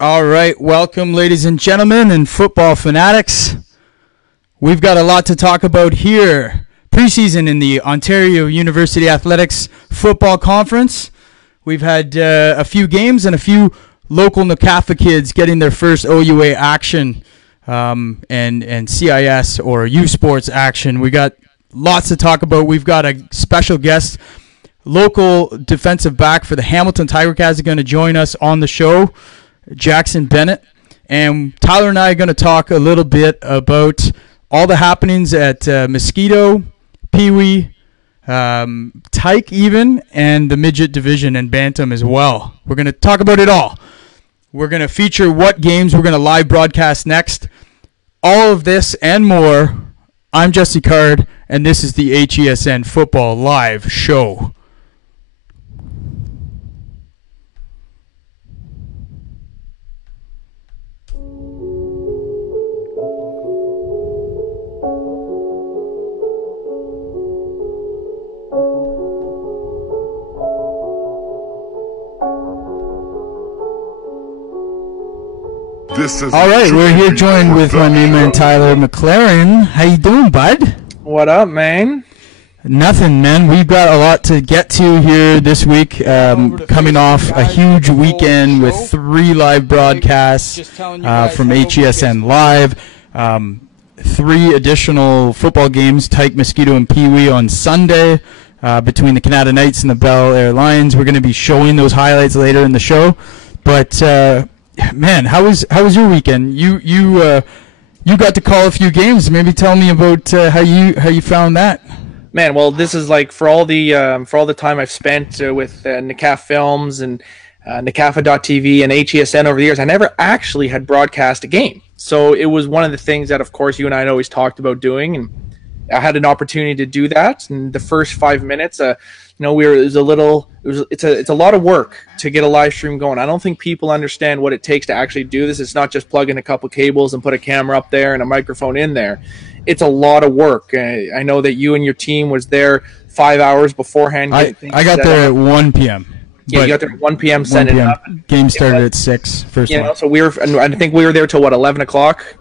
All right, welcome, ladies and gentlemen, and football fanatics. We've got a lot to talk about here. Preseason in the Ontario University Athletics Football Conference. We've had a few games and a few local NCAFA kids getting their first OUA action and CIS or U Sports action. We got lots to talk about. We've got a special guest, local defensive back for the Hamilton Tiger Cats, is going to join us on the show, Jackson Bennett. And Tyler and I are going to talk a little bit about all the happenings at Mosquito, Pee-wee, Tyke even, and the midget division and Bantam as well. We're going to talk about it all. We're going to feature what games we're going to live broadcast next. All of this and more. I'm Jesse Card, and this is the HESN Football Live Show. All right, we're here joined with my name and Tyler McLaren. How you doing, bud? What up, man? Nothing, man. We've got a lot to get to here this week. Coming off a huge weekend with 3 live broadcasts from HESN Live. 3 additional football games, Tyke, Mosquito, and Pee-wee on Sunday between the Canada Knights and the Bel Air Lions. We're going to be showing those highlights later in the show. But man, how was your weekend? You got to call a few games. Maybe tell me about how you found that. Man, well, this is like for all the time I've spent with NCAF Films and NCAFA.tv and HESN over the years. I never actually had broadcast a game, so it was one of the things that, of course, you and I had always talked about doing, and I had an opportunity to do that. And the first 5 minutes, it's a lot of work to get a live stream going. I don't think people understand what it takes to actually do this. It's not just plug in a couple cables and put a camera up there and a microphone in there. It's a lot of work. I know that you and your team was there 5 hours beforehand. I got there at 1 p.m. Yeah, you got there at 1 p.m. Sending it up. Game started at 6. First one. So I think we were there till 11 o'clock.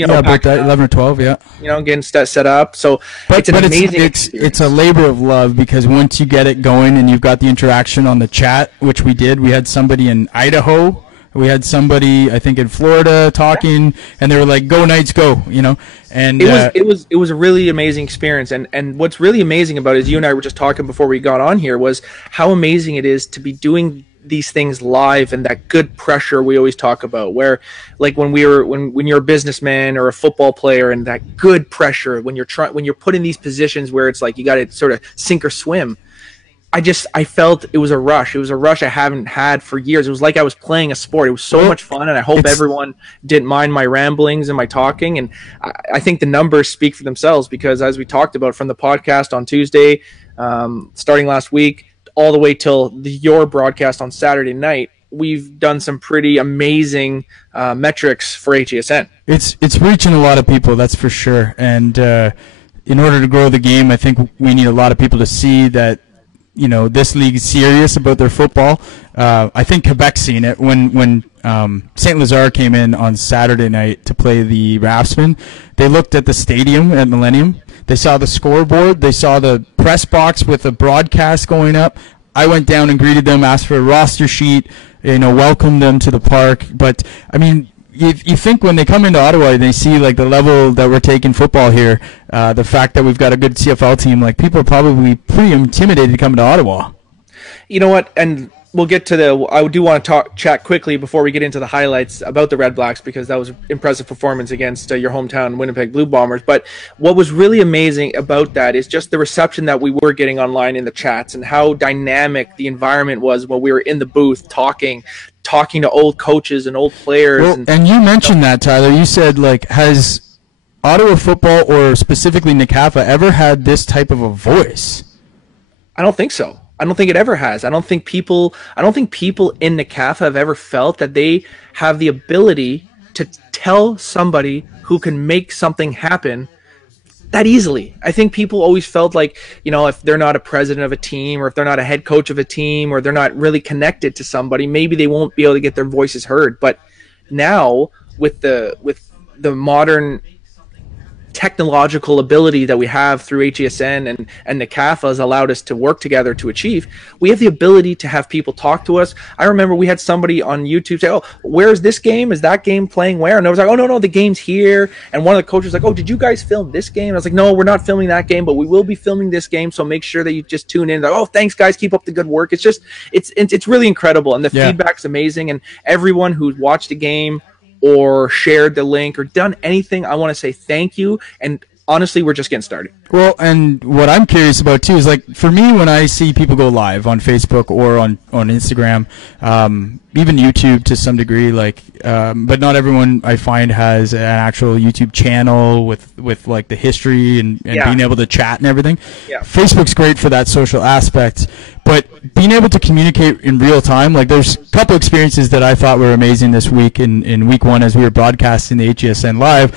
About that, 11 or 12, yeah. Getting set up. So it's amazing. It's a labor of love, because once you get it going and you've got the interaction on the chat, which we did. We had somebody in Idaho. We had somebody, I think, in Florida talking, and they were like, "Go Knights, go!" And it was a really amazing experience. And what's really amazing about it is, you and I were just talking before we got on here, was how amazing it is to be doing these things live, and that good pressure we always talk about, where like when you're a businessman or a football player, and that good pressure when you're put in these positions where it's like you got to sort of sink or swim. I felt it was a rush. It was a rush I haven't had for years. It was like I was playing a sport. It was so much fun, and I hope everyone didn't mind my ramblings and my talking. And I think the numbers speak for themselves, because as we talked about from the podcast on Tuesday, starting last week, all the way till your broadcast on Saturday night, we've done some pretty amazing metrics for HESN. It's reaching a lot of people, that's for sure. And in order to grow the game, I think we need a lot of people to see that this league is serious about their football. I think Quebec's seen it when St. Lazare came in on Saturday night to play the Raftsmen. They looked at the stadium at Millennium. They saw the scoreboard. They saw the press box with the broadcast going up. I went down and greeted them, asked for a roster sheet, welcomed them to the park. But, I mean, you think when they come into Ottawa and they see, like, the level that we're taking football here, the fact that we've got a good CFL team, like, people are probably pretty intimidated coming to Ottawa. You know what? And we'll get to I do want to chat quickly before we get into the highlights about the Red Blacks, because that was an impressive performance against your hometown Winnipeg Blue Bombers. But what was really amazing about that is just the reception that we were getting online in the chats, and how dynamic the environment was when we were in the booth talking to old coaches and old players. Well, and you mentioned that, Tyler. You said, like, has Ottawa football, or specifically NCAFA, ever had this type of a voice? I don't think so. I don't think it ever has. I don't think people in NCAFA have ever felt that they have the ability to tell somebody who can make something happen that easily. I think people always felt like, if they're not a president of a team, or if they're not a head coach of a team, or they're not really connected to somebody, maybe they won't be able to get their voices heard. But now with the modern technological ability that we have through HESN and NCAFA has allowed us to work together to achieve, we have the ability to have people talk to us. I remember we had somebody on YouTube say, oh, where's this game? Is that game playing where? And I was like, oh, no, the game's here. And one of the coaches was like, oh, did you guys film this game? And I was like, no, we're not filming that game, but we will be filming this game. So make sure that you just tune in. Like, oh, thanks guys. Keep up the good work. It's just, it's really incredible. And the feedback's amazing. And everyone who's watched a game or shared the link or done anything, I want to say thank you. And honestly, we're just getting started. Well, and what I'm curious about too is, like, for me, when I see people go live on Facebook or on Instagram, even YouTube to some degree, like, but not everyone I find has an actual YouTube channel with like the history and being able to chat and everything. Yeah. Facebook's great for that social aspect, but being able to communicate in real time, like, there's a couple experiences that I thought were amazing this week in week 1 as we were broadcasting the HESN live.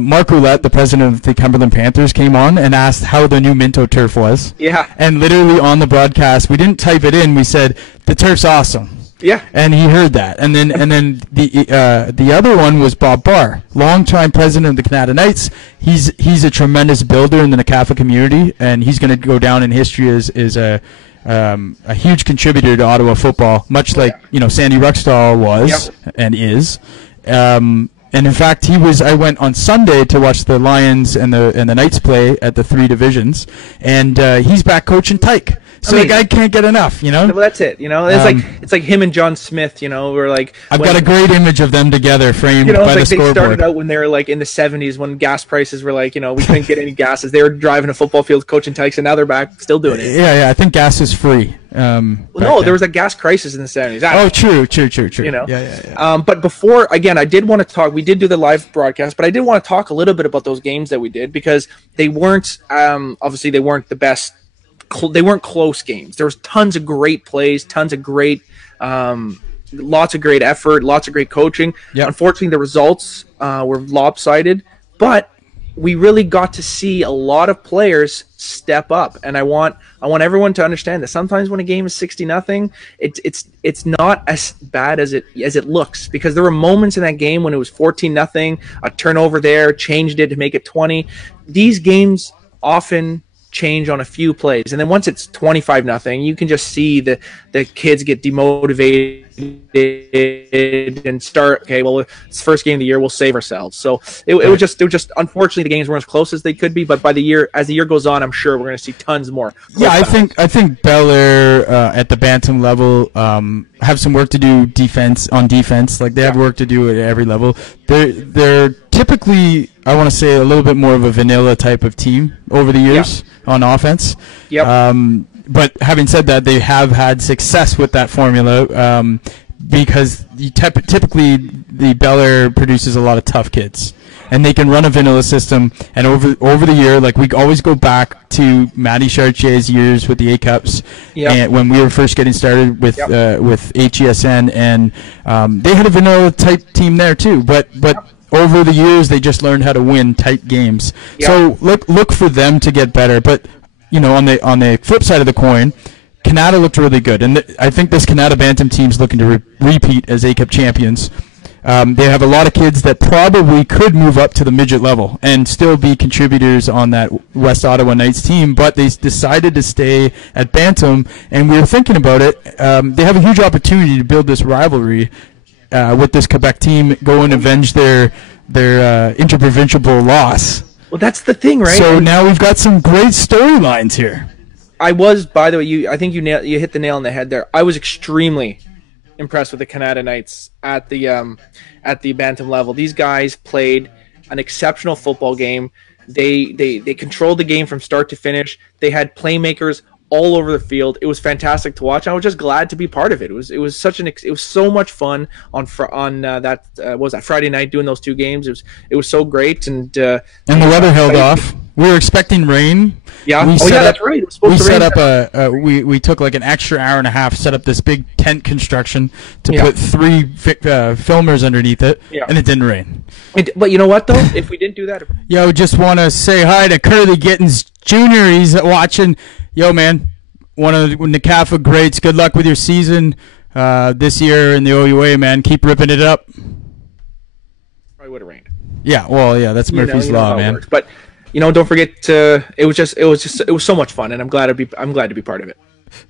Mark Roulette, the president of the Cumberland Panthers, came on and asked how the new Minto turf was. Yeah. And literally on the broadcast, we didn't type it in. We said, the turf's awesome. Yeah. And he heard that. And then the other one was Bob Barr, longtime president of the Canada Knights. He's a tremendous builder in the NCAFA community, and he's going to go down in history as a huge contributor to Ottawa football, much like Sandy Ruxtall was and is. And in fact, I went on Sunday to watch the Lions and the Knights play at the 3 divisions, and he's back coaching Tyke. So the guy can't get enough, Well, that's it, It's like him and John Smith, We're like, I've got a great image of them together, framed by the scoreboard. They started out when they were like in the 70s, when gas prices were like, we couldn't get any gases. They were driving a football field, coaching Tykes, and now they're back, still doing it. Yeah. I think gas is free. No, there was a gas crisis in the 70s. Oh, true. Yeah. But before, again, I did want to talk. We did do the live broadcast, but I did want to talk a little bit about those games that we did, because they weren't obviously they weren't the best. They weren't close games. There was tons of great plays, tons of great, lots of great effort, lots of great coaching. Yep. Unfortunately, the results were lopsided, but we really got to see a lot of players step up. And I want everyone to understand that sometimes when a game is 60-0, it's not as bad as it looks, because there were moments in that game when it was 14-0, a turnover there changed it to make it 20. These games often change on a few plays, and then once it's 25-0, you can just see the kids get demotivated and start, okay, well, it's the first game of the year, we'll save ourselves. So it was just unfortunately the games weren't as close as they could be, but as the year goes on, I'm sure we're going to see tons more. I think Bel Air at the bantam level have some work to do defense. Like, they have work to do at every level. They're typically, I want to say, a little bit more of a vanilla type of team over the years on offense. Yep. But having said that, they have had success with that formula because typically the Bel Air produces a lot of tough kids, and they can run a vanilla system. And over the year, like, we always go back to Matty Chartier's years with the A-Cups, and when we were first getting started with HESN, and they had a vanilla type team there too, but over the years they just learned how to win tight games. So look for them to get better. But on the flip side of the coin, Canada looked really good, and I think this Canada Bantam team's looking to repeat as A-Cup champions. They have a lot of kids that probably could move up to the midget level and still be contributors on that West Ottawa Knights team, but they decided to stay at Bantam, and we were thinking about it. They have a huge opportunity to build this rivalry with this Quebec team, go and avenge their interprovincial bowl loss. Well, that's the thing, right? So now we've got some great storylines here. By the way, I think you hit the nail on the head there. I was extremely impressed with the Canada Knights at the bantam level. These guys played an exceptional football game. They controlled the game from start to finish. They had playmakers all over the field. It was fantastic to watch. I was just glad to be part of it. It was so much fun on that Friday night doing those 2 games. It was so great, and the weather held off. We were expecting rain. Yeah. That's right. It was supposed to rain. We took like an extra hour and a half, set up this big tent construction to put 3 filmers underneath it, and it didn't rain. But you know what, though? If we didn't do that... Yo, just want to say hi to Curly Gittins Jr. He's watching. Yo, man, one of the NCAFA greats. Good luck with your season this year in the OUA, man. Keep ripping it up. probably would have rained. Yeah, well, yeah, that's Murphy's Law, man. But don't forget, it was so much fun, and I'm glad to be part of it.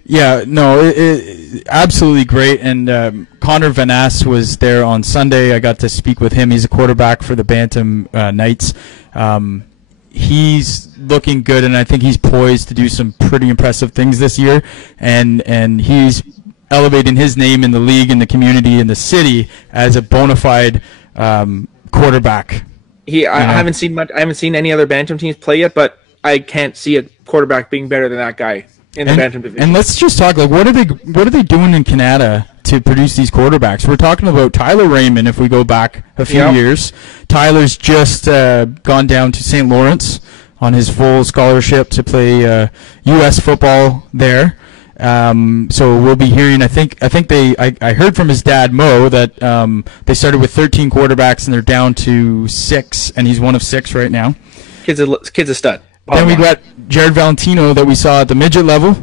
Yeah, no, it absolutely great. And Connor Van Ass was there on Sunday. I got to speak with him. He's a quarterback for the Bantam Knights. He's looking good, and I think he's poised to do some pretty impressive things this year. And he's elevating his name in the league, in the community, in the city as a bona fide quarterback. I haven't seen much. I haven't seen any other Bantam teams play yet, but I can't see a quarterback being better than that guy in the Bantam division. And let's just talk, like, what are they doing in Canada to produce these quarterbacks? We're talking about Tyler Raymond. If we go back a few years, Tyler's just gone down to St. Lawrence on his full scholarship to play U.S. football there. So we'll be hearing. I heard from his dad Mo that they started with 13 quarterbacks and they're down to 6, and he's one of 6 right now. Kid's a stud. Then we got Jared Valentino that we saw at the midget level,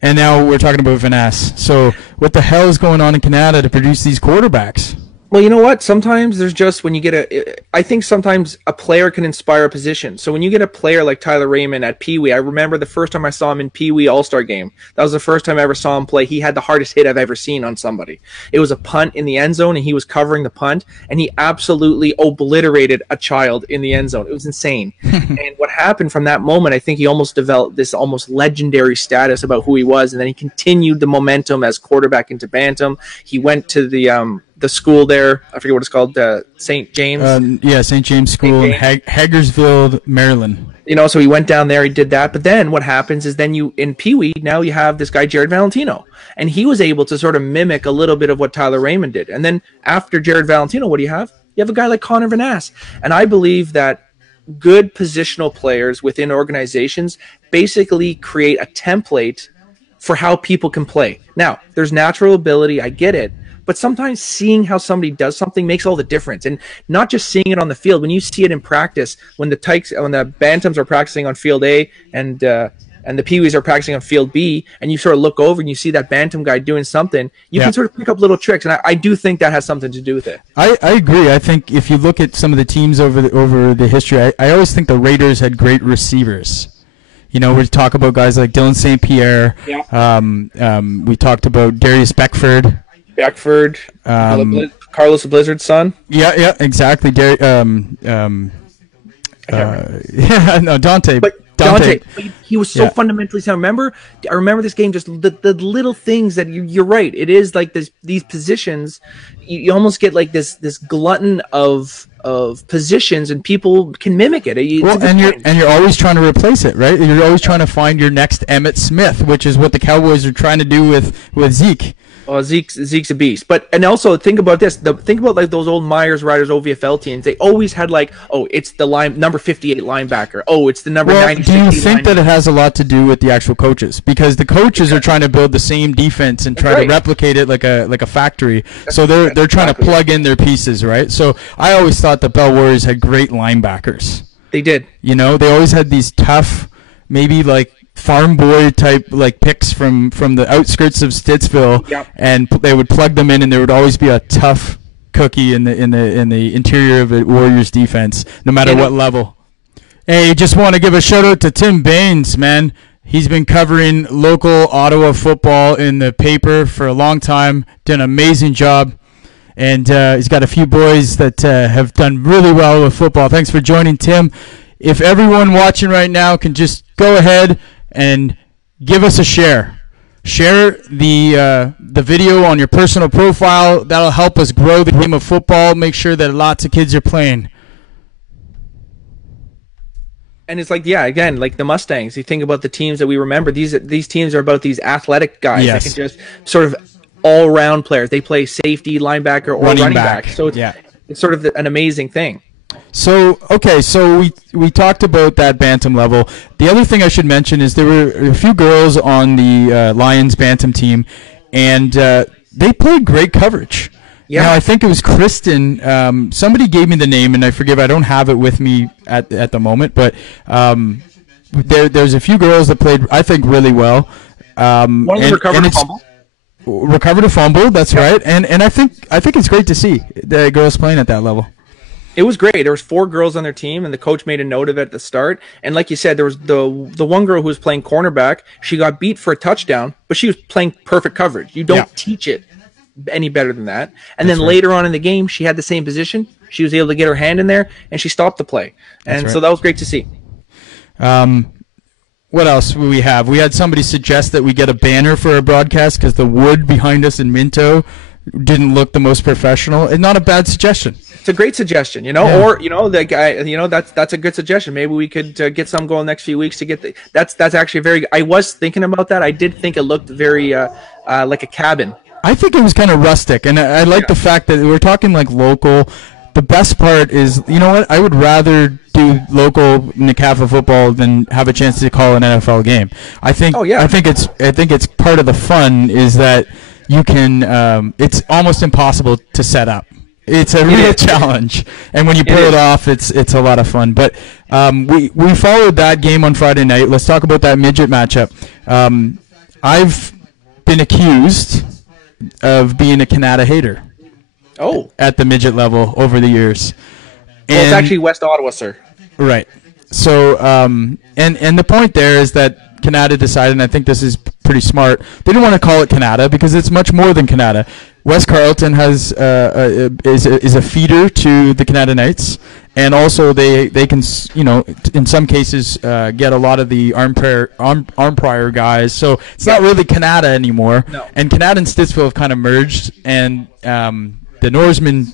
and now we're talking about Van Ass. So what the hell is going on in Canada to produce these quarterbacks? Well, you know what? Sometimes there's just when you get I think sometimes a player can inspire a position. So when you get a player like Tyler Raymond at Pee Wee, I remember the first time I saw him in Pee Wee All-Star Game. That was the first time I ever saw him play. He had the hardest hit I've ever seen on somebody. It was a punt in the end zone, and he was covering the punt, and he absolutely obliterated a child in the end zone. It was insane. And what happened from that moment, I think he almost developed this almost legendary status about who he was, and then he continued the momentum as quarterback into Bantam. He went to the school there, I forget what it's called, St. James. St. James School in Hagersville, Maryland. So he went down there, he did that. But then what happens is then in Pee Wee, now you have this guy, Jared Valentino. And he was able to sort of mimic a little bit of what Tyler Raymond did. And then after Jared Valentino, what do you have? You have a guy like Connor Van Ass. And I believe that good positional players within organizations basically create a template for how people can play. Now, there's natural ability, I get it. But sometimes seeing how somebody does something makes all the difference, and not just seeing it on the field. When you see it in practice, when the Bantams are practicing on field A and the Pee-wees are practicing on field B, and you sort of look over and you see that Bantam guy doing something, you can sort of pick up little tricks, and I do think that has something to do with it. I agree. I think if you look at some of the teams over the history, I always think the Raiders had great receivers. We talk about guys like Dylan St. Pierre. Yeah. We talked about Darius Beckford. Carlos the Blizzard's son. Yeah, exactly. Dante. But Dante, he was so fundamentally sound. I remember this game, just the little things that you're right. It is like these positions, you almost get like this glutton of positions, and people can mimic it. You're always trying to replace it, right? You're always trying to find your next Emmitt Smith, which is what the Cowboys are trying to do with Zeke. Oh, Zeke's a beast. And also think about this. Think about like those old Myers Riders OVFL teams. They always had like, it's the number 58 linebacker. Oh, it's the number 96. Do you think that it has a lot to do with the actual coaches? Because the coaches are trying to build the same defense and try to replicate it like a factory. So they're trying to plug in their pieces, right? So I always thought the Bell Warriors had great linebackers. They did. They always had these tough, maybe like farm boy type like picks from the outskirts of Stittsville, and they would plug them in, and there would always be a tough cookie in the interior of the Warriors defense, no matter what level. Hey, just want to give a shout out to Tim Baines, man. He's been covering local Ottawa football in the paper for a long time, done an amazing job, and he's got a few boys that have done really well with football. Thanks for joining, Tim. If everyone watching right now can just go ahead and give us a share. Share the video on your personal profile. That'll help us grow the game of football. Make sure that lots of kids are playing. And it's like, again, like the Mustangs. You think about the teams that we remember. These teams are about these athletic guys that can just sort of all-round players. They play safety, linebacker, or running back. So it's sort of an amazing thing. So we talked about that Bantam level. The other thing I should mention is there were a few girls on the Lions Bantam team, and they played great coverage. Yeah. Now, I think it was Kristen. Somebody gave me the name, and I forgive. I don't have it with me at the moment, but there's a few girls that played, I think, really well. One of them recovered a fumble. Recovered a fumble. That's right. And I think it's great to see the girls playing at that level. It was great. There was 4 girls on their team, and the coach made a note of it at the start. And like you said, there was the one girl who was playing cornerback. She got beat for a touchdown, but she was playing perfect coverage. You don't teach it any better than that. And then later on in the game, she had the same position. She was able to get her hand in there, and she stopped the play. And so that was great to see. What else do we have? We had somebody suggest that we get a banner for our broadcast because the wood behind us in Minto didn't look the most professional. It's not a bad suggestion. It's a great suggestion, or the guy, that's a good suggestion. Maybe we could get some going next few weeks to get that's actually very. I was thinking about that. I did think it looked very like a cabin. I think it was kind of rustic, and I like the fact that we're talking like local. The best part is, you know what? I would rather do local NCAFA football than have a chance to call an NFL game. I think. I think it's part of the fun is that you can. It's almost impossible to set up. It's a real challenge, and when you pull it off, it's a lot of fun. But we followed that game on Friday night. Let's talk about that midget matchup. I've been accused of being a Canada hater. At the midget level over the years. Well, it's actually West Ottawa, sir. Right. So, and the point there is that Canada decided, and I think this is pretty smart, they didn't want to call it Canada because it's much more than Canada. West Carleton is a feeder to the Canada Knights, and also they can, in some cases get a lot of the arm prior guys. So it's not really Canada anymore. No. And Canada and Stittsville have kind of merged, and the Norsemen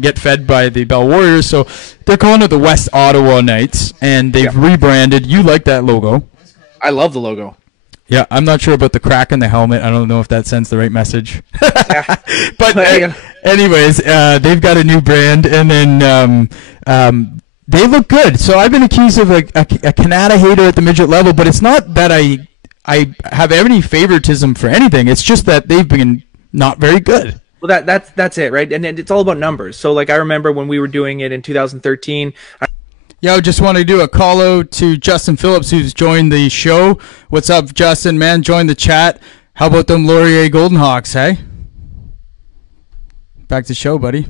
get fed by the Bell Warriors, so they're calling it the West Ottawa Knights, and they've rebranded. You like that logo? I love the logo. Yeah, I'm not sure about the crack in the helmet. I don't know if that sends the right message. But anyways, they've got a new brand, and then they look good. So I've been accused of a Canada hater at the midget level, but it's not that I have any favoritism for anything. It's just that they've been not very good. Well, that's it, right? And it's all about numbers. So, like, I remember when we were doing it in 2013. I just want to do a call out to Justin Phillips, who's joined the show. What's up, Justin? Man, join the chat. How about them Laurier Golden Hawks, hey? Back to the show, buddy.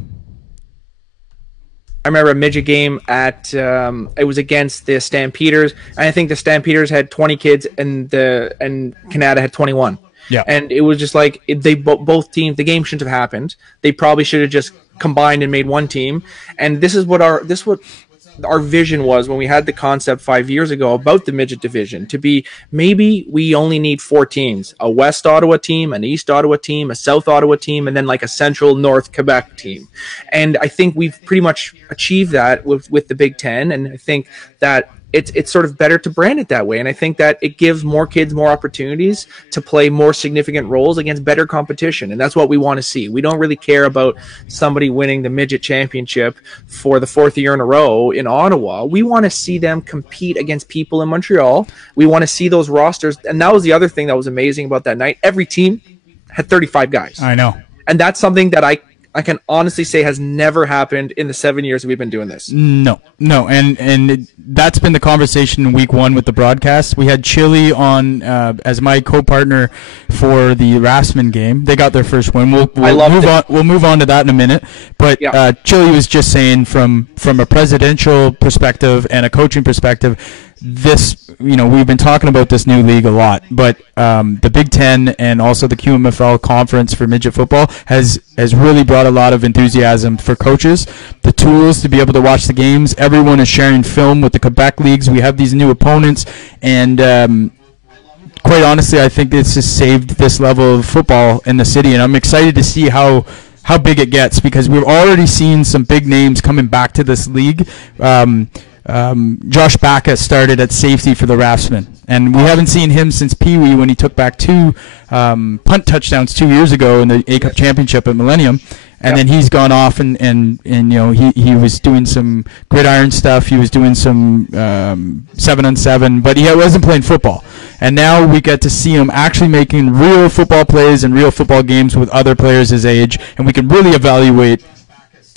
I remember a midget game at it was against the Stampeders, and I think the Stampeders had 20 kids, and Canada had 21. Yeah, and it was just like both teams. The game shouldn't have happened. They probably should have just combined and made one team. And this is what our vision was when we had the concept 5 years ago about the midget division, to be maybe we only need 4 teams: a West Ottawa team, an East Ottawa team, a South Ottawa team, and then like a Central North Quebec team. And I think we've pretty much achieved that with the Big Ten. And I think that it's sort of better to brand it that way. And I think that it gives more kids more opportunities to play more significant roles against better competition. And that's what we want to see. We don't really care about somebody winning the midget championship for the 4th year in a row in Ottawa. We want to see them compete against people in Montreal. We want to see those rosters. And that was the other thing that was amazing about that night. Every team had 35 guys. I know. And that's something that I can honestly say has never happened in the 7 years that we've been doing this. No, and that's been the conversation in week 1 with the broadcast. We had Chili on as my co-partner for the Rasman game. They got their first win. We'll move on to that in a minute. But Chili was just saying from a presidential perspective and a coaching perspective, this, we've been talking about this new league a lot, but the Big Ten and also the QMFL conference for midget football has really brought a lot of enthusiasm for coaches, the tools to be able to watch the games. Everyone is sharing film with the Quebec leagues. We have these new opponents, and quite honestly, I think this has saved this level of football in the city, and I'm excited to see how big it gets, because we've already seen some big names coming back to this league. Josh Backa started at safety for the Raftsmen, and we haven't seen him since Pee Wee, when he took back 2 punt touchdowns 2 years ago in the A-Cup championship at Millennium. And then he's gone off and he was doing some gridiron stuff. He was doing some 7-on-7, but he wasn't playing football. And now we get to see him actually making real football plays and real football games with other players his age, and we can really evaluate,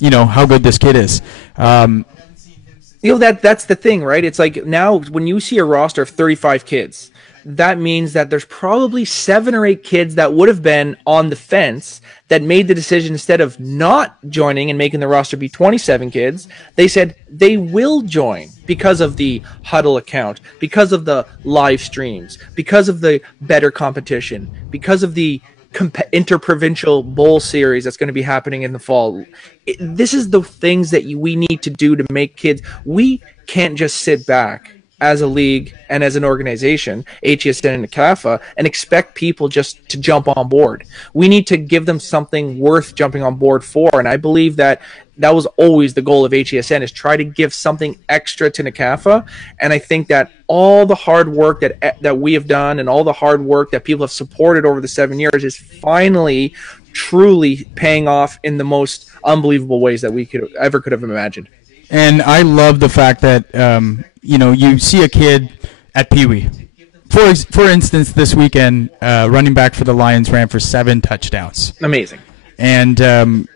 how good this kid is. That's the thing, right? It's like now when you see a roster of 35 kids, that means that there's probably 7 or 8 kids that would have been on the fence that made the decision, instead of not joining and making the roster be 27 kids, they said they will join because of the Huddle account, because of the live streams, because of the better competition, because of the interprovincial bowl series that's going to be happening in the fall. This is the things that we need to do to make kids. We can't just sit back as a league and as an organization, HESN and CAFA, and expect people just to jump on board. We need to give them something worth jumping on board for, and I believe that was always the goal of HESN, is try to give something extra to NCAFA, and I think that all the hard work that we have done and all the hard work that people have supported over the 7 years is finally truly paying off in the most unbelievable ways that we could have imagined. And I love the fact that you see a kid at Pee Wee. For instance, this weekend, running back for the Lions ran for 7 touchdowns. Amazing. And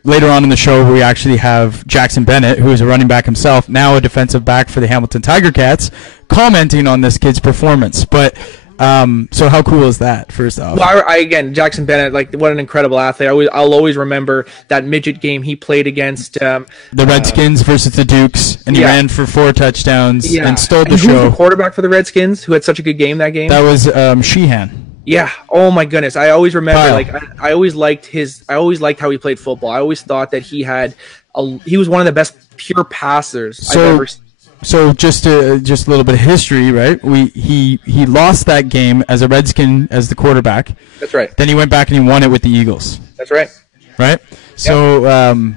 later on in the show, we actually have Jackson Bennett, who is a running back himself, now a defensive back for the Hamilton Tiger Cats, commenting on this kid's performance. But so how cool is that, first off? Well, again, Jackson Bennett, like, what an incredible athlete. I'll always remember that midget game he played against the Redskins versus the Dukes, and he ran for 4 touchdowns and stole the show. Who was the quarterback for the Redskins who had such a good game that game? That was Sheehan. Yeah. Oh my goodness. I always remember, I always liked how he played football. I always thought that he was one of the best pure passers I've ever seen. So just a little bit of history, right? He lost that game as a Redskin as the quarterback. That's right. Then he went back and he won it with the Eagles. That's right. Right? So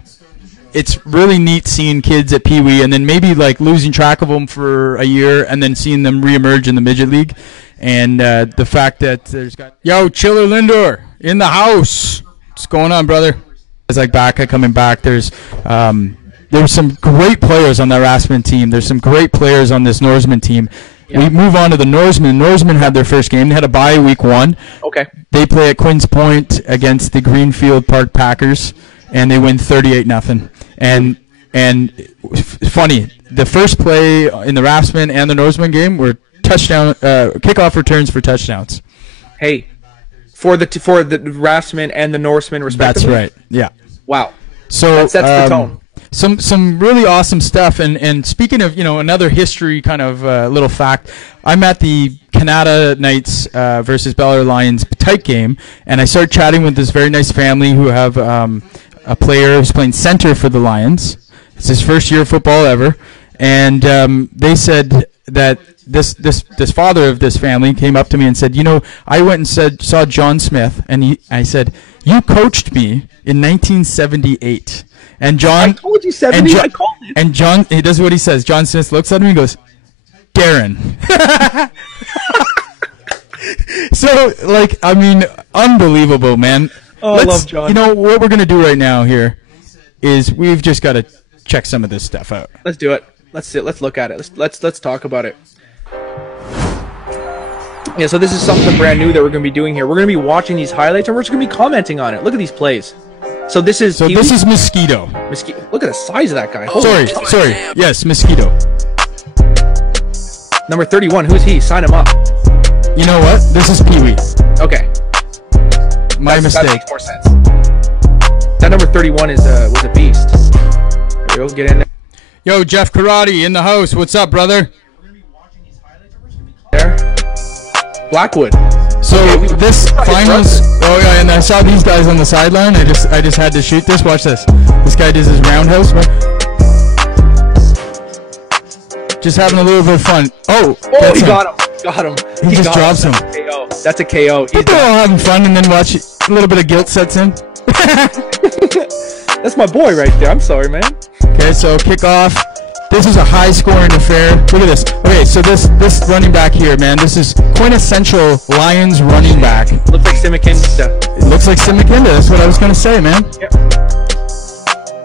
it's really neat seeing kids at Pee Wee and then maybe like losing track of them for a year and then seeing them reemerge in the midget league. And the fact that Chiller Lindor in the house. What's going on, brother? It's like coming back. There's some great players on that Rasmussen team. There's some great players on this Norseman team. Yeah. We move on to the Norsemen. Norsemen had their first game. They had a bye week 1. Okay. They play at Quinns Point against the Greenfield Park Packers, and they win 38-0. And funny, the first play in the Rasmussen and the Norseman game were kickoff returns for touchdowns. Hey, for the Rasmussen and the Norsemen respectively. That's right. Yeah. Wow. So that sets the tone. Some really awesome stuff. And speaking of another history kind of little fact, I'm at the Canada Knights versus Bel Air Lions type game, and I start chatting with this very nice family who have a player who's playing center for the Lions. It's his first year of football ever, and they said that this father of this family came up to me and said, I went and saw John Smith, and I said, you coached me in 1978. And John, I told you 70. I called it. And John, he does what he says. John Smith looks at him and goes, Darren. So, unbelievable, man. Oh, I love John. What we're gonna do right now here is we've just got to check some of this stuff out. Let's do it. Let's look at it. Let's talk about it. Yeah, so this is something brand new that we're going to be doing here. We're going to be watching these highlights and we're just going to be commenting on it. Look at these plays. So this is Mosquito. Look at the size of that guy. Sorry. Yes, Mosquito. Number 31. Who's he? Sign him up. You know what? This is Pee Wee. Okay. My mistake. That makes more sense. That number 31 was a beast. There we go. Get in there. Yo, Jeff Karate in the house. What's up, brother? There. Blackwood. So this finals. Oh yeah, and I saw these guys on the sideline. I just had to shoot this. Watch this. This guy does his roundhouse. Just having a little bit of fun. Oh, he got him. He just drops him. That's a KO. People are all having fun, and then watch a little bit of guilt sets in. That's my boy right there. I'm sorry, man. Okay, so kickoff. This is a high-scoring affair. Look at this. Okay, so this running back here, man, this is quintessential Lions running back. Looks like Simikinda. It looks like Simikinda. That's what I was going to say, man. Yep.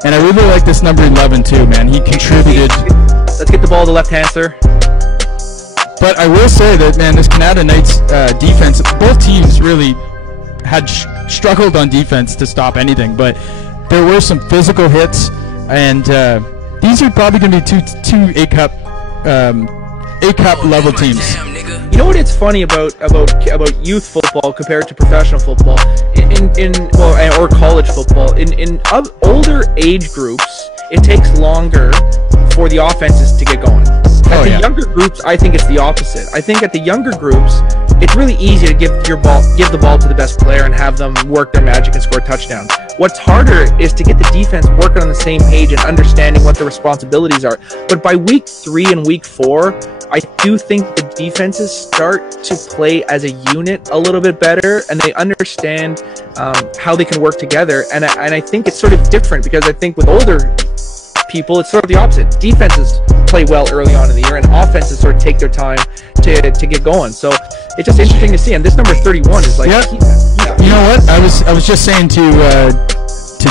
And I really like this number 11, too, man. He contributed. Let's get the ball to left hand, sir. But I will say that, man, this Canada Knights defense, both teams really had struggled on defense to stop anything. But there were some physical hits, and these are probably going to be two A-Cup level teams. You know what? It's funny about youth football compared to professional football, or college football. In older age groups, it takes longer for the offenses to get going. At the younger groups, I think it's the opposite. I think at the younger groups, it's really easy to give the ball to the best player and have them work their magic and score touchdowns. What's harder is to get the defense working on the same page and understanding what the responsibilities are. But by week 3 and week 4, I do think the defenses start to play as a unit a little bit better, and they understand how they can work together. And I think it's sort of different, because I think with older people, it's sort of the opposite. Defenses play well early on in the year, and offenses sort of take their time to get going. So it's just interesting to see. And this number 31 is like, you know what? I was just saying to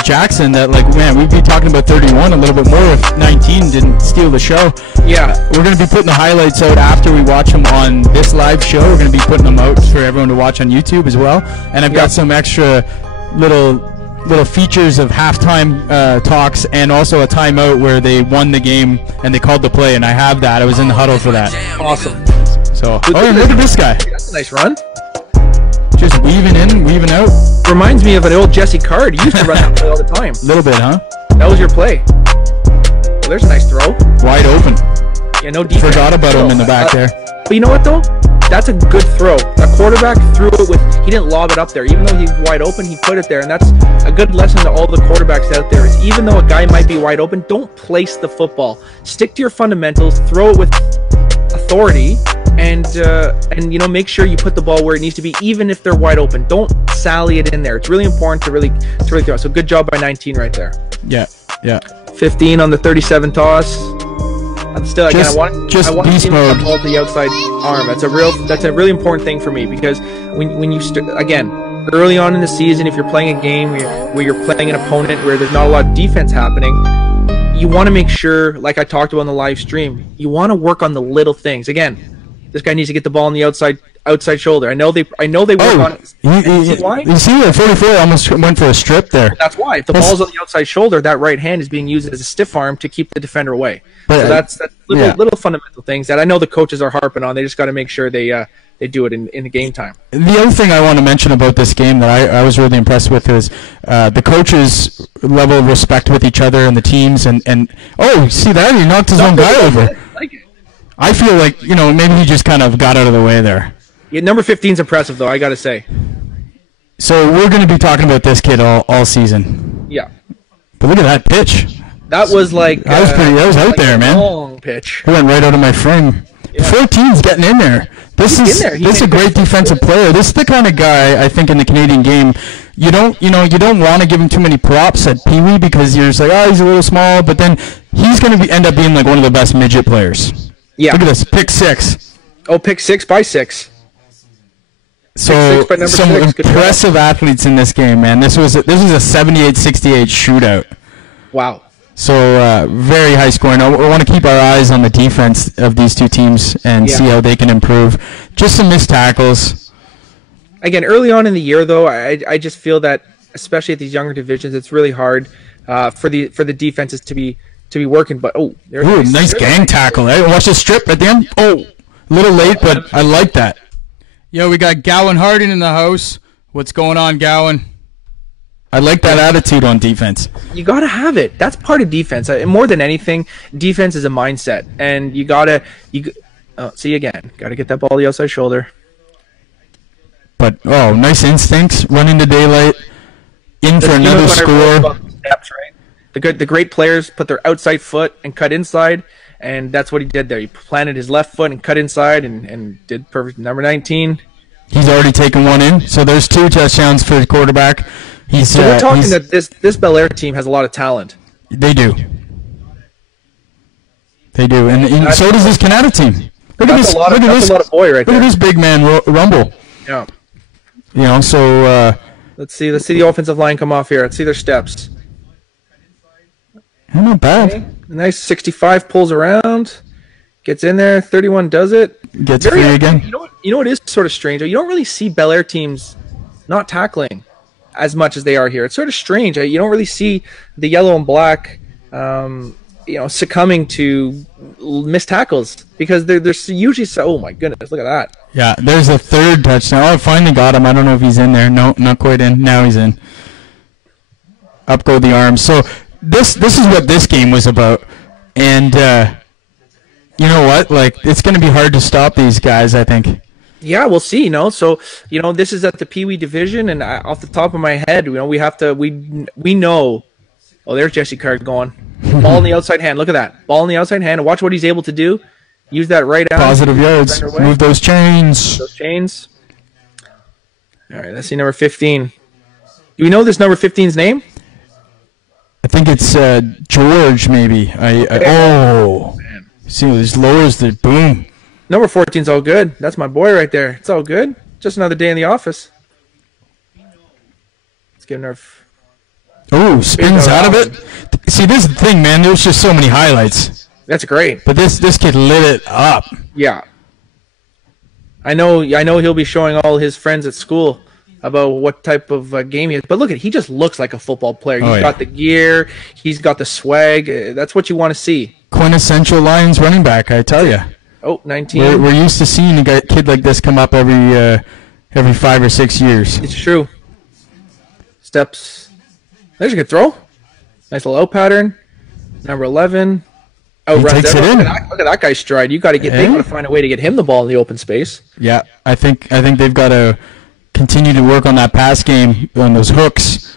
Jackson that, like, man, we'd be talking about 31 a little bit more if 19 didn't steal the show. Yeah, we're going to be putting the highlights out after we watch them on this live show. We're going to be putting them out for everyone to watch on YouTube as well. And I've got some extra little features of halftime talks, and also a timeout where they won the game and they called the play, and I have that. I was in the huddle for that. Awesome. So, look at this guy. That's a nice run. Just weaving in, weaving out. Reminds me of an old Jesse Card. He used to run that play all the time. A little bit, huh? That was your play. Well, there's a nice throw. Wide open. Yeah, no defense. Forgot about him in the back there. But you know what, though? That's a good throw. A quarterback threw it he didn't lob it up there. Even though he's wide open, he put it there. And that's a good lesson to all the quarterbacks out there, is even though a guy might be wide open, don't place the football. Stick to your fundamentals, throw it with authority, and make sure you put the ball where it needs to be, even if they're wide open. Don't sally it in there. It's really important to really throw. So good job by 19 right there. Yeah. 15 on the 37 toss. Still, again, I want to see him come ball to the outside arm. That's a really important thing for me, because when you again, early on in the season, if you're playing a game where you're playing an opponent where there's not a lot of defense happening, you want to make sure, like I talked about on the live stream, you want to work on the little things. Again, this guy needs to get the ball on the outside shoulder. I know they work on it. Why? You see that 44 almost went for a strip there. That's why. If the ball's on the outside shoulder, that right hand is being used as a stiff arm to keep the defender away. So that's little fundamental things that I know the coaches are harping on. They just got to make sure they do it in the game time. The other thing I want to mention about this game that I was really impressed with is the coaches' level of respect with each other and the teams. And see that? He knocked his own guy over. I feel like, maybe he just kind of got out of the way there. Yeah, number 15's impressive, though, I got to say. So we're going to be talking about this kid all season. Yeah. But look at that pitch. That was like... That was out there, man. Long pitch. He went right out of my frame. Yeah. 14's getting in there. This is a great defensive player. This is the kind of guy, I think, in the Canadian game, you don't want to give him too many props at Pee Wee, because you're just like, he's a little small, but then he's going to end up being like one of the best midget players. Yeah. Look at this, pick 6. Oh, pick 6 by 6. So some impressive athletes in this game, man. This was a 78-68 shootout. Wow. So very high scoring. I want to keep our eyes on the defense of these two teams and see how they can improve. Just some missed tackles. Again, early on in the year, though, I just feel that, especially at these younger divisions, it's really hard for the defenses to be working. But there's nice gang tackle. Watch the strip at the end. A little late, but I like that. Yo, we got Gowan Harding in the house. What's going on, Gowan? I like that attitude on defense. You got to have it. That's part of defense. More than anything, defense is a mindset. And you got to see again. Got to get that ball to the outside shoulder. But, nice instincts. Run into daylight. In for another score. Steps, right? The great players put their outside foot and cut inside. And that's what he did there. He planted his left foot and cut inside and did perfect. Number 19. He's already taken one in. So there's 2 touchdowns for the quarterback. So we're talking that this Bel Air team has a lot of talent. They do. And so does this Canada team. Look at this. That's a lot of boy right there. Look at this big man rumble. Yeah. Let's see the offensive line come off here. Let's see their steps. Not bad. Okay. Nice 65 pulls around, gets in there. 31 does it. Gets free again. You know what is sort of strange? You don't really see Bel Air teams not tackling as much as they are here. It's sort of strange. You don't really see the yellow and black succumbing to missed tackles because they're usually so. Oh my goodness, look at that. Yeah, there's a third touchdown. Oh, I finally got him. I don't know if he's in there. No, not quite in. Now he's in. Up go the arms. So this is what this game was about. And you know what? Like, it's going to be hard to stop these guys, I think. Yeah, we'll see. So this is at the Pee Wee division, and off the top of my head, we have to we know. Oh, there's Jesse Card going. Ball in the outside hand. Look at that. Ball in the outside hand. Watch what he's able to do. Use that right arm. Positive yards. Move those chains. All right, let's see number 15. Do we know this number 15's name? I think it's George, maybe. Oh. See, this lowers the boom. Number 14's all good. That's my boy right there. It's all good. Just another day in the office. Let's get another. Oh, spins out of it. See, this is the thing, man. There's just so many highlights. That's great. But this kid lit it up. Yeah. I know he'll be showing all his friends at school about what type of game he is. But look he just looks like a football player. He's got the gear. He's got the swag. That's what you want to see. Quintessential Lions running back, I tell you. Oh, 19. We're used to seeing a kid like this come up every 5 or 6 years. It's true. Steps. There's a good throw. Nice little out pattern. Number 11. Oh, he takes it in. Look at that guy's stride. You got to get. They got to find a way to get him the ball in the open space. Yeah, I think they've got to continue to work on that pass game on those hooks.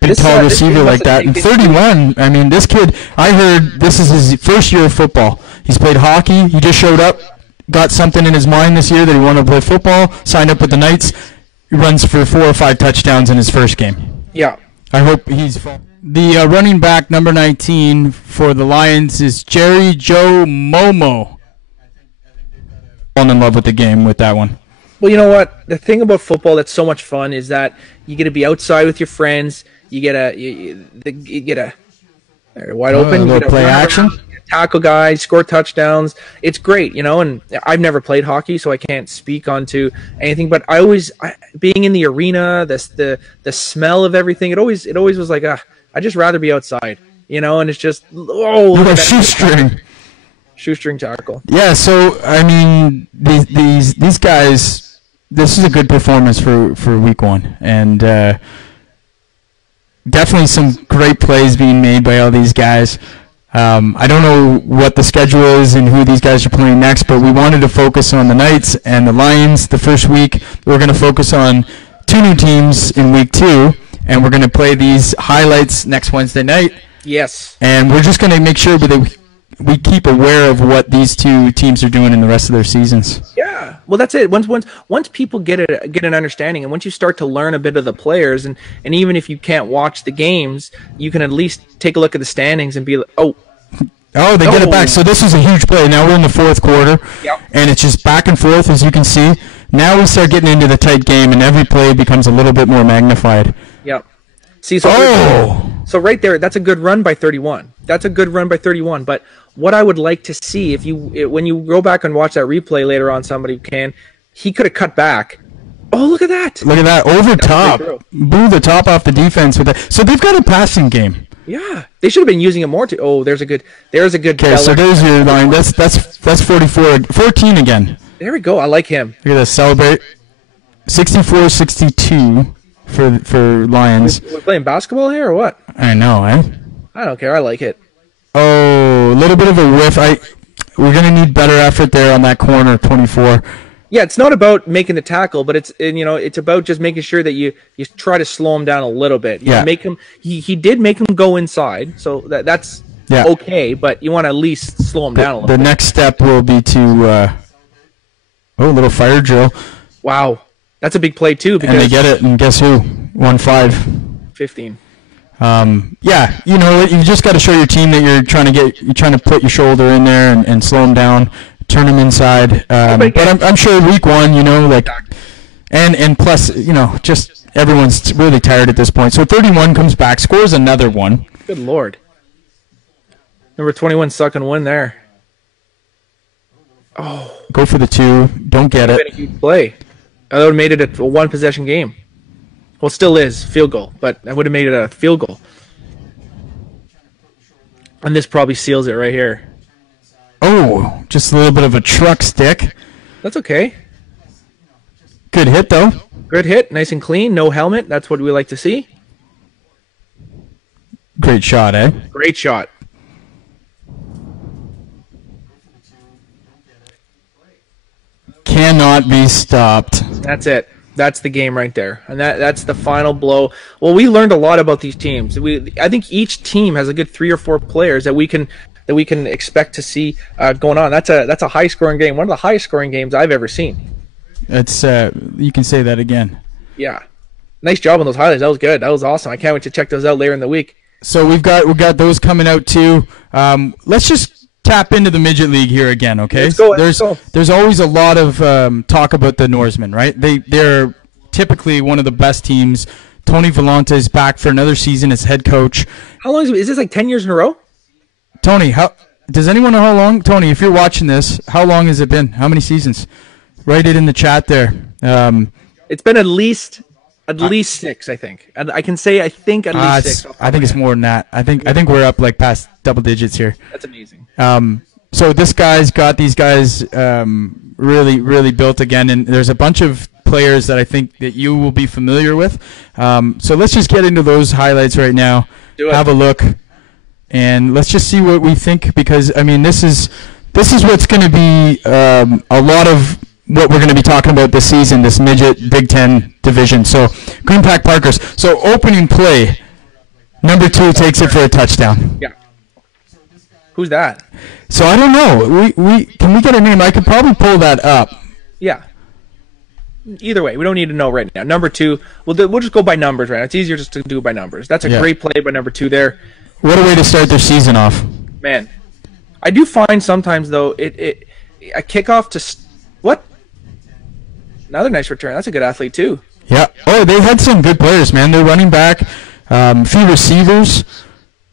Big tall receiver like that. And 31. I mean, this kid. I heard this is his first year of football. He's played hockey. He just showed up, got something in his mind this year that he wanted to play football. Signed up with the Knights. He runs for 4 or 5 touchdowns in his first game. Yeah. I hope he's. The running back, number 19, for the Lions is Jerry Joe Momo. Falling in love with the game with that one. Well, you know what? The thing about football that's so much fun is that you get to be outside with your friends. You get a wide open. You get play action. Tackle guys, score touchdowns. It's great, and I've never played hockey, so I can't speak onto anything. But being in the arena, the smell of everything, it always was like, I'd just rather be outside, and it's just shoestring tackle. Yeah, so I mean, these guys, this is a good performance for week 1, and definitely some great plays being made by all these guys. I don't know what the schedule is and who these guys are playing next, but we wanted to focus on the Knights and the Lions the first week. We're going to focus on 2 new teams in week 2, and we're going to play these highlights next Wednesday night. Yes. And we're just going to make sure that we keep aware of what these 2 teams are doing in the rest of their seasons. Yeah. Well, that's it. Once people get an understanding, and once you start to learn a bit of the players, and even if you can't watch the games, you can at least take a look at the standings and be like, oh, they get it back. So this is a huge play. Now we're in the 4th quarter, and it's just back and forth, as you can see. Now we start getting into the tight game, and every play becomes a little bit more magnified. Yep. See, so right there, that's a good run by 31. But what I would like to see, when you go back and watch that replay later on, somebody can, he could have cut back. Oh, look at that! Look at that, over top, blew the top off the defense with that. So they've got a passing game. Yeah, they should have been using it more. There's a good. Okay, so there's your line. That's 14 again. There we go. I like him. Look at this, celebrate. 64-62 for Lions. We're playing basketball here or what? I know, eh? I don't care. I like it. Oh, a little bit of a whiff. We're gonna need better effort there on that corner, 24. Yeah, it's not about making the tackle, but it's about just making sure that you try to slow him down a little bit. Make him. He did make him go inside, so that's okay. But you want to at least slow him down a little bit. The next step will be to a little fire drill. Wow, that's a big play too. Because and they get it, and guess who? 1-5. 15. Yeah, you just got to show your team that you're trying to put your shoulder in there and slow them down. Turn them inside, but I'm sure week 1, and plus, just everyone's really tired at this point. So 31 comes back, scores another one. Good Lord. Number 21 sucking one there. Oh. Go for the 2. Don't get it. Been a huge play. I would have made it a 1-possession game. Well, it still is field goal, but I would have made it a field goal. And this probably seals it right here. Oh, just a little bit of a truck stick. That's okay. Good hit, though. Good hit. Nice and clean. No helmet. That's what we like to see. Great shot, eh? Great shot. Cannot be stopped. That's it. That's the game right there. And that's the final blow. Well, we learned a lot about these teams. I think each team has a good 3 or 4 players that we can expect to see going on. That's a high scoring game. One of the highest scoring games I've ever seen. It's you can say that again. Yeah. Nice job on those highlights. That was good. That was awesome. I can't wait to check those out later in the week. So we've got those coming out too. Let's just tap into the midget league here again, okay? Let's go. There's always a lot of talk about the Norsemen, right? They're typically one of the best teams. Tony Vellante is back for another season as head coach. How long is this? Like 10 years in a row? Tony, does anyone know how long? Tony, if you're watching this, how long has it been? How many seasons? Write it in the chat there. It's been at least 6, I think. And I can say I think at least 6. I think it's more than that. I think we're up like past double digits here. That's amazing. So this guy's got these guys really, really built again, and there's a bunch of players that I think that you will be familiar with. So let's just get into those highlights right now. Do it. Have a look, and let's just see what we think, because I mean this is what's going to be a lot of what we're going to be talking about this season, this midget Big Ten division. So Green Pack Parkers. So opening play, number 2 takes it for a touchdown. Yeah. Who's that? So I don't know. We can we get a name? I could probably pull that up. Yeah. Either way, we don't need to know right now. Number 2, we'll just go by numbers right now. It's easier just to do it by numbers. That's a great play by number 2 there. What a way to start their season off. Man, I do find sometimes though a kickoff to what? Another nice return. That's a good athlete too. Yeah. Oh, they had some good players, man. They're running back, few receivers.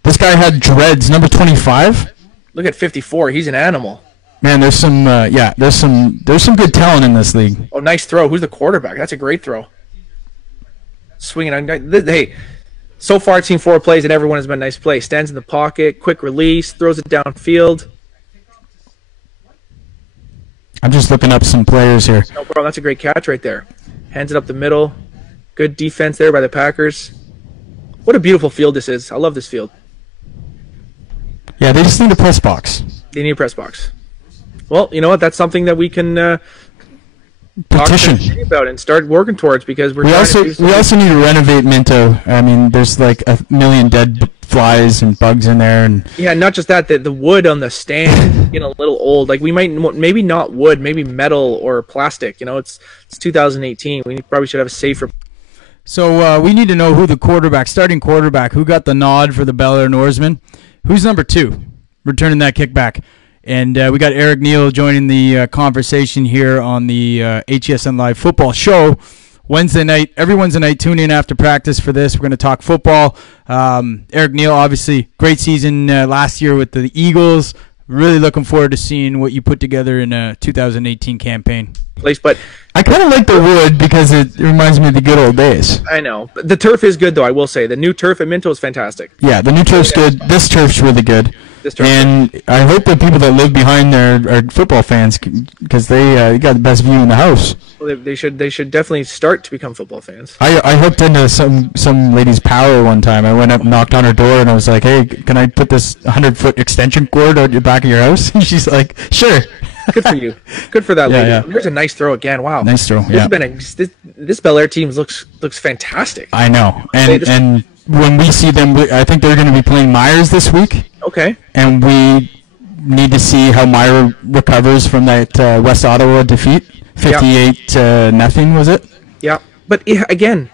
This guy had dreads, number 25. Look at 54. He's an animal. Man, there's some there's some good talent in this league. Oh, nice throw. Who's the quarterback? That's a great throw. Swinging on. Hey, so far I've seen 4 plays and everyone has been a nice play. Stands in the pocket, quick release, throws it downfield. I'm just looking up some players here. No problem. That's a great catch right there. Hands it up the middle. Good defense there by the Packers. What a beautiful field this is. I love this field. Yeah, they just need a press box. They need a press box. Well, you know what? That's something that we can petition talk to the about and start working towards, because we also need to renovate Minto. I mean, there's like a million dead flies and bugs in there, and yeah, not just that. The wood on the stand is getting a little old. Like we might maybe not wood, maybe metal or plastic. You know, it's 2018. We probably should have a safer. So we need to know who the starting quarterback, who got the nod for the Bel Air Norsemen. Who's number 2 returning that kickback? And we got Eric Neal joining the conversation here on the HESN Live Football Show. Wednesday night, every Wednesday night, tune in after practice for this. We're going to talk football. Eric Neal, obviously, great season last year with the Eagles. Really looking forward to seeing what you put together in a 2018 campaign. But I kind of like the wood because it reminds me of the good old days. I know. But the turf is good, though, I will say. The new turf at Minto is fantastic. Yeah, the new turf's good. This turf's really good. And I hope the people that live behind there are football fans, because they got the best view in the house. Well, they should definitely start to become football fans. I hooked into some lady's power one time. I went up and knocked on her door, and I was like, "Hey, can I put this 100-foot extension cord out the back of your house?" And she's like, "Sure." Good for you. Good for that lady. Yeah. There's a nice throw again. Wow. Nice throw. This Bel Air team looks fantastic. I know. And when we see them, I think they're going to be playing Myers this week. Okay. And we need to see how Myers recovers from that West Ottawa defeat, 58-0, was it? Yeah. But again,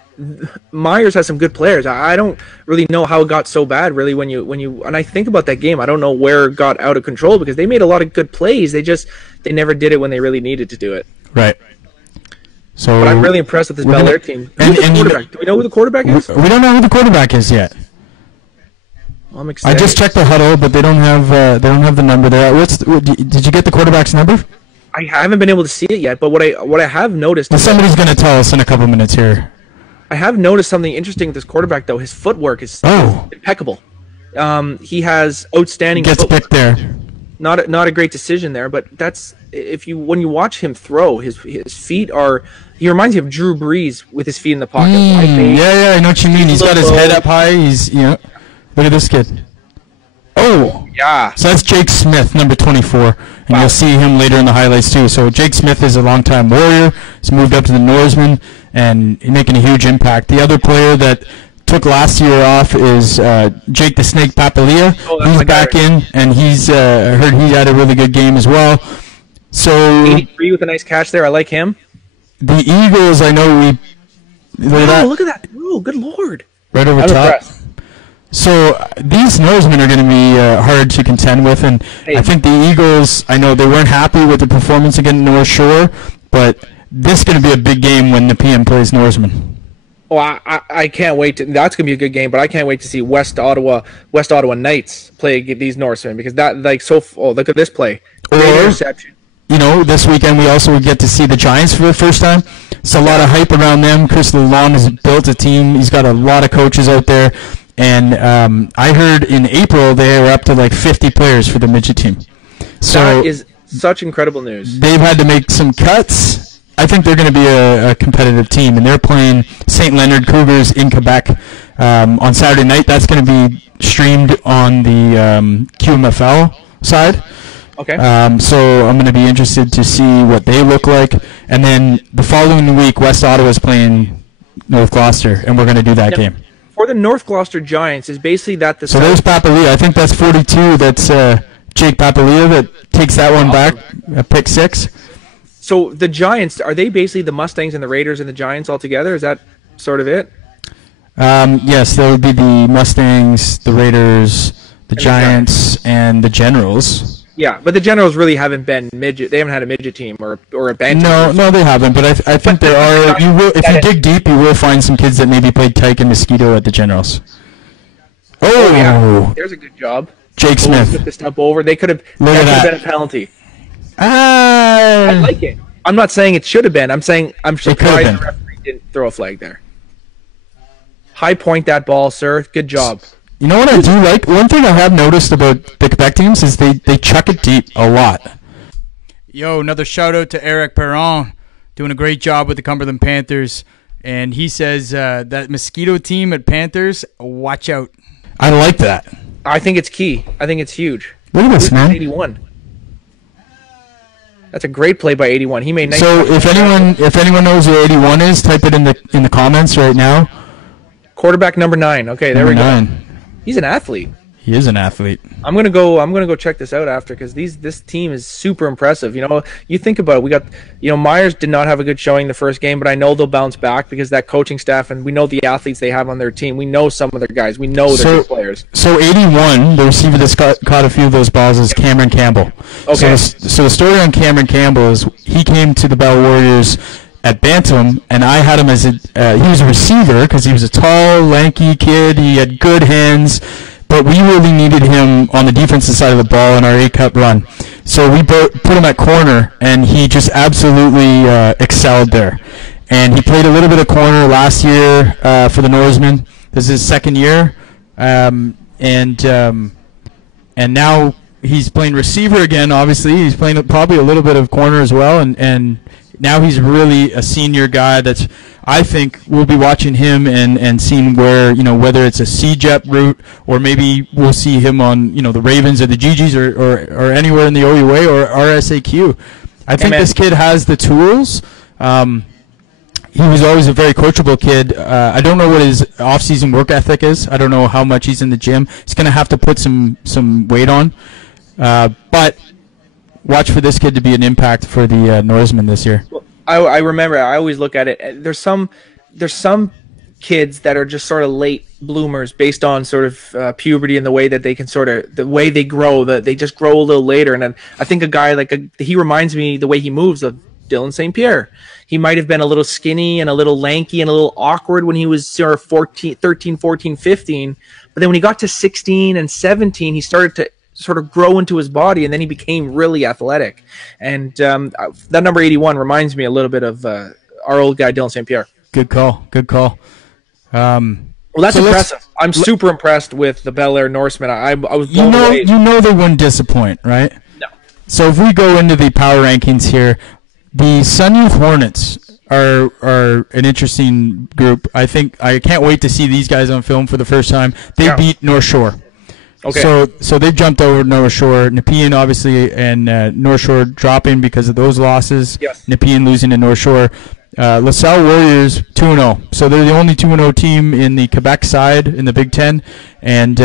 Myers has some good players. I don't really know how it got so bad. Really, when you and I think about that game, I don't know where it got out of control, because they made a lot of good plays. They never did it when they really needed to do it. Right. So, but I'm really impressed with this Bel Air team. Do we know who the quarterback is? We don't know who the quarterback is yet. Well, I'm excited. I just checked the huddle, but they don't have the number there. Did you get the quarterback's number? I haven't been able to see it yet, but what I have noticed. Well, somebody's going to tell us in a couple minutes here. I have noticed something interesting with this quarterback, though. His footwork is impeccable. He has outstanding Gets footwork. picked there. Not a great decision there, but that's when you watch him throw, his feet are. He reminds you of Drew Brees with his feet in the pocket. Yeah, I know what you mean. He's got his head up high. Look at this kid. Oh, yeah. So that's Jake Smith, number 24, and you'll see him later in the highlights too. So Jake Smith is a longtime Warrior. He's moved up to the Norseman, and he's making a huge impact. The other player that took last year off is Jake the Snake Papalia. He's back in, and he's heard he had a really good game as well. So 83 with a nice catch there. I like him. The Eagles, I know look at that. Oh, good Lord. Right over top. So these Norsemen are going to be hard to contend with, and I think the Eagles, I know they weren't happy with the performance against North Shore, but this is going to be a big game when the PM plays Norsemen. Oh, I can't wait. That's going to be a good game, but I can't wait to see West Ottawa Knights play these Norsemen, because look at this play. Great interception. This weekend we also get to see the Giants for the first time. It's a lot of hype around them. Chris Lalonde has built a team. He's got a lot of coaches out there. And I heard in April they were up to like 50 players for the midget team. So that is such incredible news. They've had to make some cuts. I think they're going to be a competitive team, and they're playing St. Leonard Cougars in Quebec on Saturday night. That's going to be streamed on the QMFL side. Okay. So I'm going to be interested to see what they look like. And then the following week, West Ottawa is playing North Gloucester, and we're going to do that game. For the North Gloucester Giants, is basically that the. So there's Papalia. I think that's 42. That's Jake Papalia that takes that one back, pick 6. So the Giants, are they basically the Mustangs and the Raiders and the Giants all together? Is that sort of it? Yes, there would be the Mustangs, the Raiders, the Giants, and the Generals. Yeah, but the Generals really haven't been midget. They haven't had a midget team or a band team. No, they haven't. But I think there are. You will, if you dig deep, you will find some kids that maybe played Tyke and Mosquito at the Generals. Oh yeah, there's a good job. Jake Smith took the step over. They could have. That could have been a penalty. I like it. I'm not saying it should have been. I'm saying I'm surprised the referee didn't throw a flag there. High point that ball, sir. Good job. You know what I do like? One thing I have noticed about the Quebec teams is they chuck it deep a lot. Yo, another shout out to Eric Perron, doing a great job with the Cumberland Panthers. And he says that Mosquito team at Panthers, watch out. I like that. I think it's key. I think it's huge. Look at this, man. 81. That's a great play by 81. He made nice. So if anyone knows who 81 is, type it in the comments right now. Quarterback number 9. Okay, there we go. He's an athlete. He is an athlete. I'm gonna go check this out after, because this team is super impressive. You think about it. We got Myers did not have a good showing the first game, but I know they'll bounce back because that coaching staff, and we know the athletes they have on their team. We know some of their guys. We know they're good players. So 81, the receiver that's caught a few of those balls is Cameron Campbell. Okay. So the story on Cameron Campbell is he came to the Bell Warriors at Bantam, and I had him as he was a receiver because he was a tall, lanky kid. He had good hands, but we really needed him on the defensive side of the ball in our A-Cup run. So we put him at corner, and he just absolutely excelled there. And he played a little bit of corner last year for the Norsemen. This is his second year, and now he's playing receiver again. Obviously, he's playing probably a little bit of corner as well, and now he's really a senior guy that's, I think, we'll be watching him and seeing where, whether it's a CJEP route or maybe we'll see him on, the Ravens or the GGs or anywhere in the OUA or RSAQ. I think this kid has the tools. He was always a very coachable kid. I don't know what his off-season work ethic is. I don't know how much he's in the gym. He's going to have to put some weight on. But watch for this kid to be an impact for the Norsemen this year. Well, I remember, I always look at it. There's some kids that are just sort of late bloomers based on sort of puberty and the way that they can the way they grow, that they just grow a little later. And I think a guy he reminds me the way he moves of Dylan St. Pierre. He might have been a little skinny and a little lanky and a little awkward when he was sort of 13, 14, 15. But then when he got to 16 and 17, he started to sort of grow into his body, and then he became really athletic. And that number 81 reminds me a little bit of our old guy, Dylan St. Pierre. Good call. Well, that's impressive. I'm super impressed with the Bel Air Norsemen. I was blown away. You know they wouldn't disappoint, right? No. So if we go into the power rankings here, the Sun Youth Hornets are an interesting group. I can't wait to see these guys on film for the first time. They beat North Shore. Okay. So they've jumped over North Shore. Nepean obviously and North Shore dropping because of those losses. Yes. Nepean losing to North Shore. LaSalle Warriors 2-0. So they're the only 2-0 team in the Quebec side in the Big Ten, and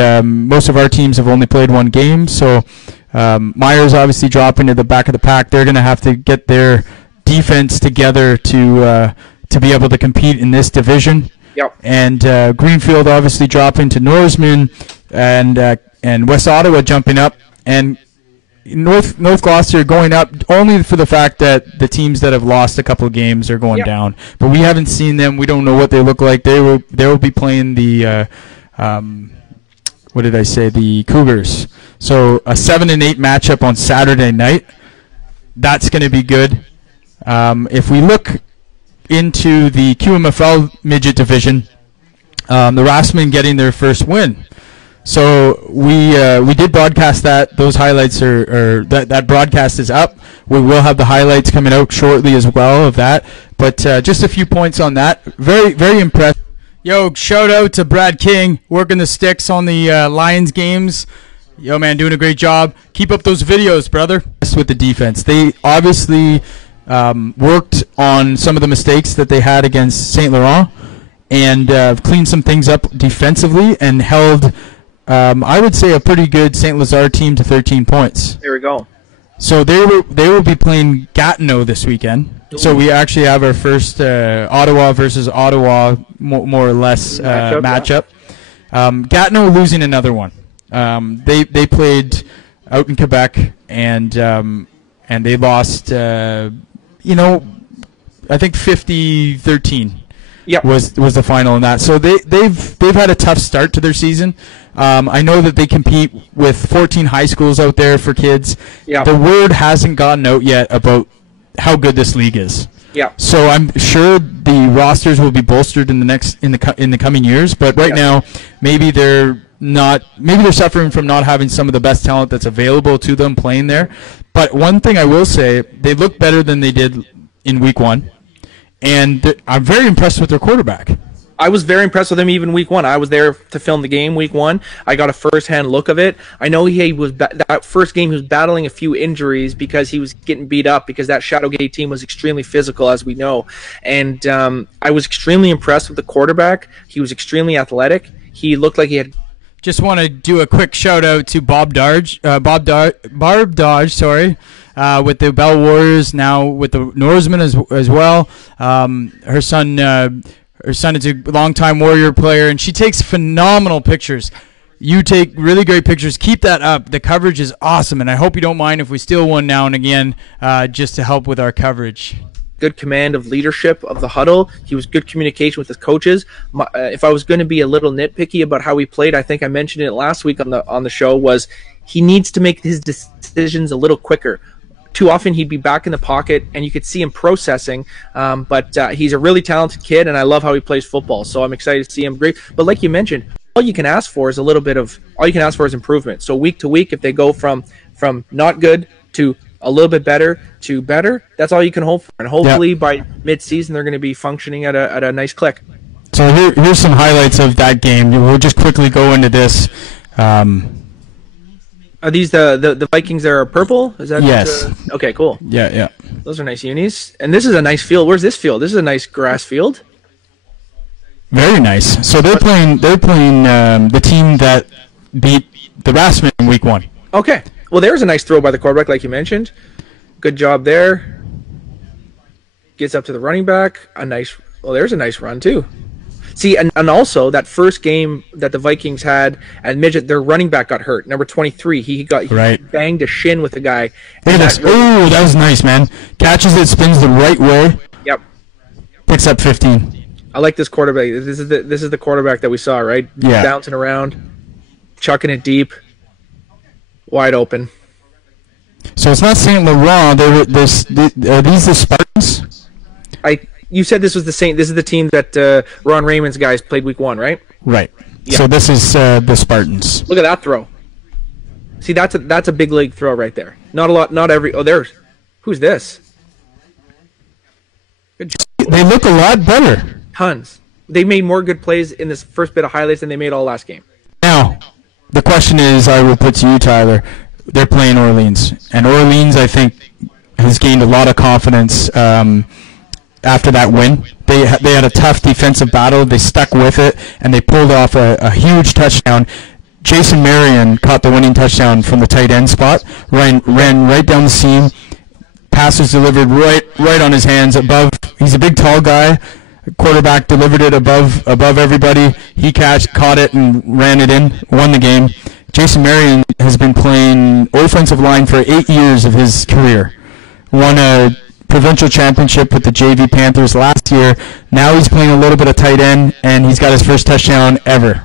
most of our teams have only played one game. So Myers obviously dropping to the back of the pack. They're going to have to get their defense together to be able to compete in this division. Yep. And Greenfield obviously dropping to Norseman, and West Ottawa jumping up, and North Gloucester going up only for the fact that the teams that have lost a couple of games are going down. But we haven't seen them. We don't know what they look like. They will be playing the what did I say? The Cougars. So a 7-8 matchup on Saturday night. That's going to be good. If we look into the QMFL midget division, the Rasmen getting their first win. So we did broadcast that. Those highlights that broadcast is up. We will have the highlights coming out shortly as well of that. But just a few points on that. Very, very impressed. Yo, shout out to Brad King working the sticks on the Lions games. Yo, man, doing a great job. Keep up those videos, brother. With the defense, they obviously worked on some of the mistakes that they had against St. Laurent and cleaned some things up defensively and held. I would say a pretty good St. Lazare team to 13 points. There we go. So they will be playing Gatineau this weekend. Ooh. So we actually have our first Ottawa versus Ottawa more or less matchup. Gatineau losing another one. They played out in Quebec and they lost. I think 50-13. Yep. was the final in that. So they've had a tough start to their season. I know that they compete with 14 high schools out there for kids. Yep. The word hasn't gotten out yet about how good this league is. Yeah. So I'm sure the rosters will be bolstered in the coming years. But right now, maybe they're suffering from not having some of the best talent that's available to them playing there. But one thing I will say, they look better than they did in week one. And I'm very impressed with their quarterback. I was very impressed with him even week one. I was there to film the game week one. I got a first-hand look of it. I know he was that first game he was battling a few injuries because he was getting beat up because that Shadowgate team was extremely physical, as we know. And I was extremely impressed with the quarterback. He was extremely athletic. He looked like he had. Just want to do a quick shout out to Barb Dodge, with the Bell Warriors, now with the Norsemen as well. Her son is a longtime Warrior player, and she takes phenomenal pictures. You take really great pictures. Keep that up. The coverage is awesome, and I hope you don't mind if we steal one now and again just to help with our coverage. Good command of leadership of the huddle. He was good communication with his coaches. If I was going to be a little nitpicky about how he played, I think I mentioned it last week on the show, was he needs to make his decisions a little quicker. Too often he'd be back in the pocket, and you could see him processing. But he's a really talented kid, and I love how he plays football. So I'm excited to see him. Great. But like you mentioned, all you can ask for is improvement. So week to week, if they go from not good to a little bit better to better, that's all you can hope for. And hopefully by mid-season they're going to be functioning at a nice click. So here's some highlights of that game. We'll just quickly go into this. Are these the Vikings that are purple? Is that yes? Okay, cool. Yeah. Those are nice unis. And this is a nice field. Where's this field? This is a nice grass field. Very nice. So they're playing the team that beat the Rasmen in week one. Okay. Well, there's a nice throw by the quarterback, like you mentioned. Good job there. Gets up to the running back. There's a nice run too. See, and also that first game that the Vikings had at midget, their running back got hurt. Number 23, he banged a shin with the guy. That was nice, man. Catches it, spins the right way. Yep. Picks up 15. I like this quarterback. This is the quarterback that we saw, right? Yeah. Bouncing around, chucking it deep, wide open. So it's not St. Laurent. Are these the Spartans? You said this was this is the team that Ron Raymond's guys played week one, right? Right. Yeah. So this is the Spartans. Look at that throw. See, that's a big league throw right there. Not a lot. Not every. Oh, there's. Who's this? Good job. They look a lot better. Tons. They made more good plays in this first bit of highlights than they made all last game. Now, the question is, I will put to you, Tyler. They're playing Orleans, and Orleans, I think, has gained a lot of confidence after that win. They had a tough defensive battle. They stuck with it, and they pulled off a huge touchdown. Jason Marion caught the winning touchdown from the tight end spot, ran right down the seam. Passes delivered right on his hands above. He's a big, tall guy. Quarterback delivered it above everybody. He caught it and ran it in, won the game. Jason Marion has been playing offensive line for 8 years of his career. Won a provincial championship with the JV Panthers last year. Now he's playing a little bit of tight end, and he's got his first touchdown ever.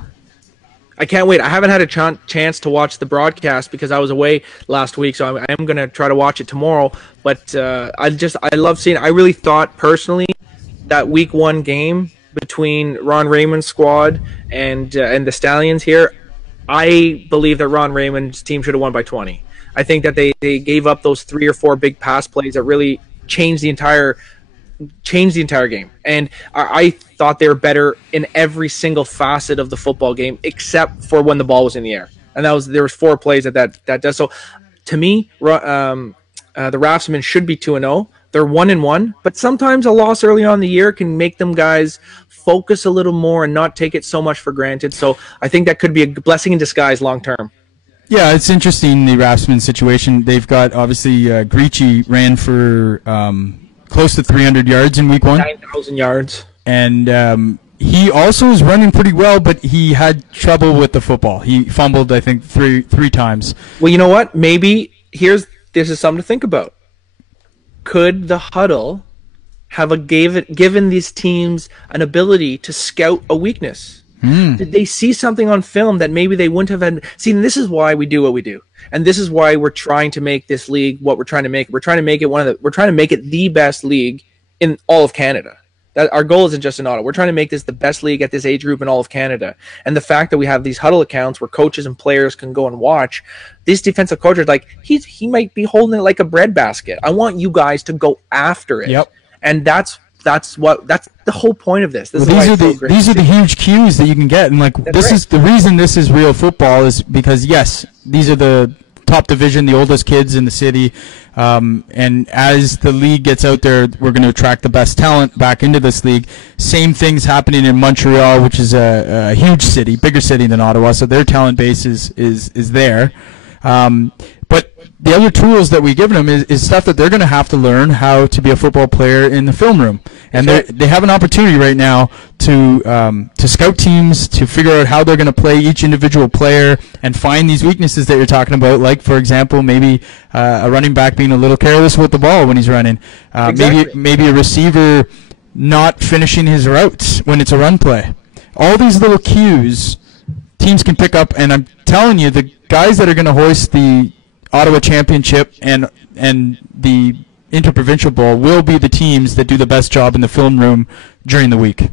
I can't wait. I haven't had a chance to watch the broadcast because I was away last week, so I am going to try to watch it tomorrow. But I love seeing it. I really thought personally that week 1 game between Ron Raymond's squad and the Stallions here, I believe that Ron Raymond's team should have won by 20. I think that they gave up those 3 or 4 big pass plays that really changed the entire game. And I thought they were better in every single facet of the football game except for when the ball was in the air. And there was 4 plays that does. So to me, the Raftsmen should be 2-0. They're 1-1, but sometimes a loss early on in the year can make them guys focus a little more and not take it so much for granted. So I think that could be a blessing in disguise long term. Yeah, it's interesting, the Raftsmen situation. They've got, obviously, Griechi ran for close to 300 yards in week 1. 9,000 yards. And he also was running pretty well, but he had trouble with the football. He fumbled, I think, three times. Well, you know what? Maybe this is something to think about. Could the huddle have given these teams an ability to scout a weakness? Did they see something on film that maybe they wouldn't have had? See, and this is why we do what we do, and this is why we're trying to make this league what we're trying to make. We're trying to make it the best league in all of Canada. That our goal isn't just in Ottawa. We're trying to make this the best league at this age group in all of Canada. And the fact that we have these huddle accounts where coaches and players can go and watch, these defensive coaches, like he might be holding it like a breadbasket. I want you guys to go after it. Yep. And that's the whole point of this. These are the huge cues that you can get, and is the reason this is real football is because yes, these are the top division, the oldest kids in the city, and as the league gets out there, we're going to attract the best talent back into this league. Same things happening in Montreal, which is a huge city, bigger city than Ottawa, so their talent base is there. But the other tools that we give them is stuff that they're going to have to learn how to be a football player in the film room. And they have an opportunity right now to scout teams, to figure out how they're going to play each individual player and find these weaknesses that you're talking about, like, for example, maybe a running back being a little careless with the ball when he's running. Exactly. Maybe a receiver not finishing his routes when it's a run play. All these little cues teams can pick up, and I'm telling you, the guys that are going to hoist the Ottawa Championship and the Interprovincial Bowl will be the teams that do the best job in the film room during the week.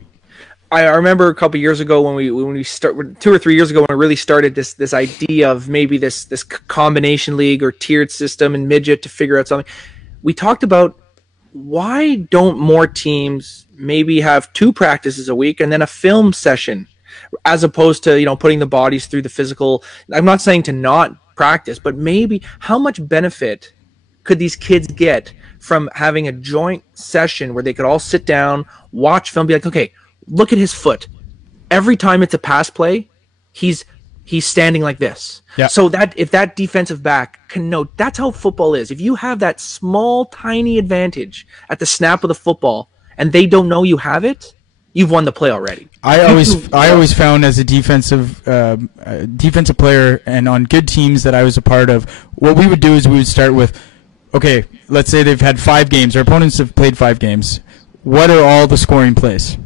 I remember a couple years ago when we 2 or 3 years ago when we really started this idea of maybe this combination league or tiered system in midget to figure out something. We talked about why don't more teams maybe have 2 practices a week and then a film session, as opposed to putting the bodies through the physical. I'm not saying to not practice, but maybe how much benefit could these kids get from having a joint session where they could all sit down, watch film, be like, okay, look at his foot. Every time it's a pass play, he's standing like this. Yeah. So that if that defensive back can know, that's how football is. If you have that small, tiny advantage at the snap of the football and they don't know you have it, you've won the play already. I always found as a defensive player and on good teams that I was a part of, what we would do is we would start with, okay, let's say they've had 5 games. Our opponents have played 5 games. What are all the scoring plays?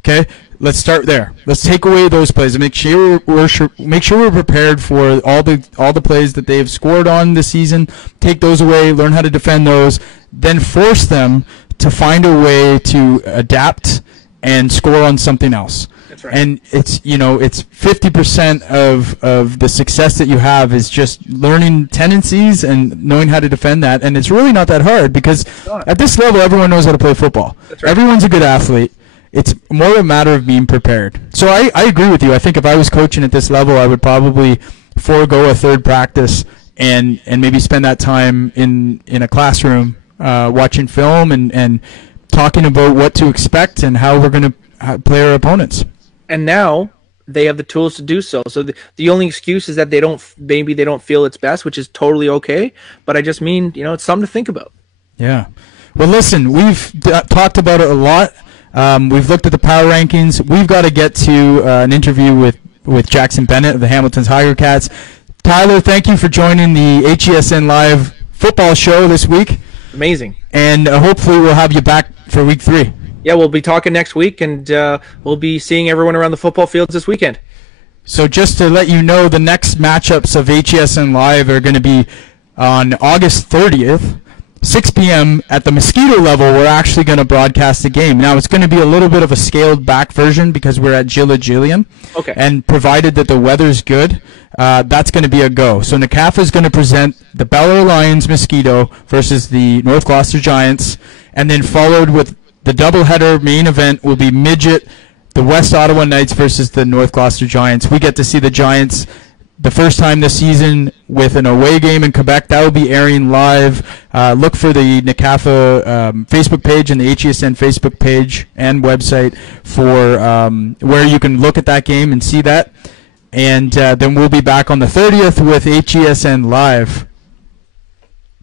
Okay, let's start there. Let's take away those plays and make sure we're prepared for all the plays that they've scored on this season. Take those away, learn how to defend those, then force them to find a way to adapt and score on something else. That's right. And it's, it's 50% of the success that you have is just learning tendencies and knowing how to defend that. And it's really not that hard because at this level, everyone knows how to play football. That's right. Everyone's a good athlete. It's more a matter of being prepared. So I agree with you. I think if I was coaching at this level, I would probably forego a third practice and maybe spend that time in a classroom watching film and talking about what to expect and how we're going to play our opponents. And now they have the tools to do so. So the only excuse is that maybe they don't feel it's best, which is totally okay. But I just mean, it's something to think about. Yeah. Well, listen, we've talked about it a lot. We've looked at the power rankings. We've got to get to an interview with Jackson Bennett of the Hamilton Tiger Cats. Tyler, thank you for joining the HESN Live football show this week. Amazing. And hopefully we'll have you back for week 3. Yeah, we'll be talking next week, and we'll be seeing everyone around the football fields this weekend. So just to let you know, the next matchups of HESN Live are going to be on August 30th. 6 p.m. at the Mosquito level, we're actually going to broadcast the game. Now, it's going to be a little bit of a scaled-back version because we're at Gillian. Okay. And provided that the weather's good, that's going to be a go. So NCAFA is going to present the Bel-Air Lions Mosquito versus the North Gloucester Giants, and then followed with the doubleheader main event will be Midget, the West Ottawa Knights versus the North Gloucester Giants. We get to see the Giants the first time this season with an away game in Quebec. That will be airing live. Look for the NCAFA Facebook page and the HESN Facebook page and website for where you can look at that game and see that. And then we'll be back on the 30th with HESN Live.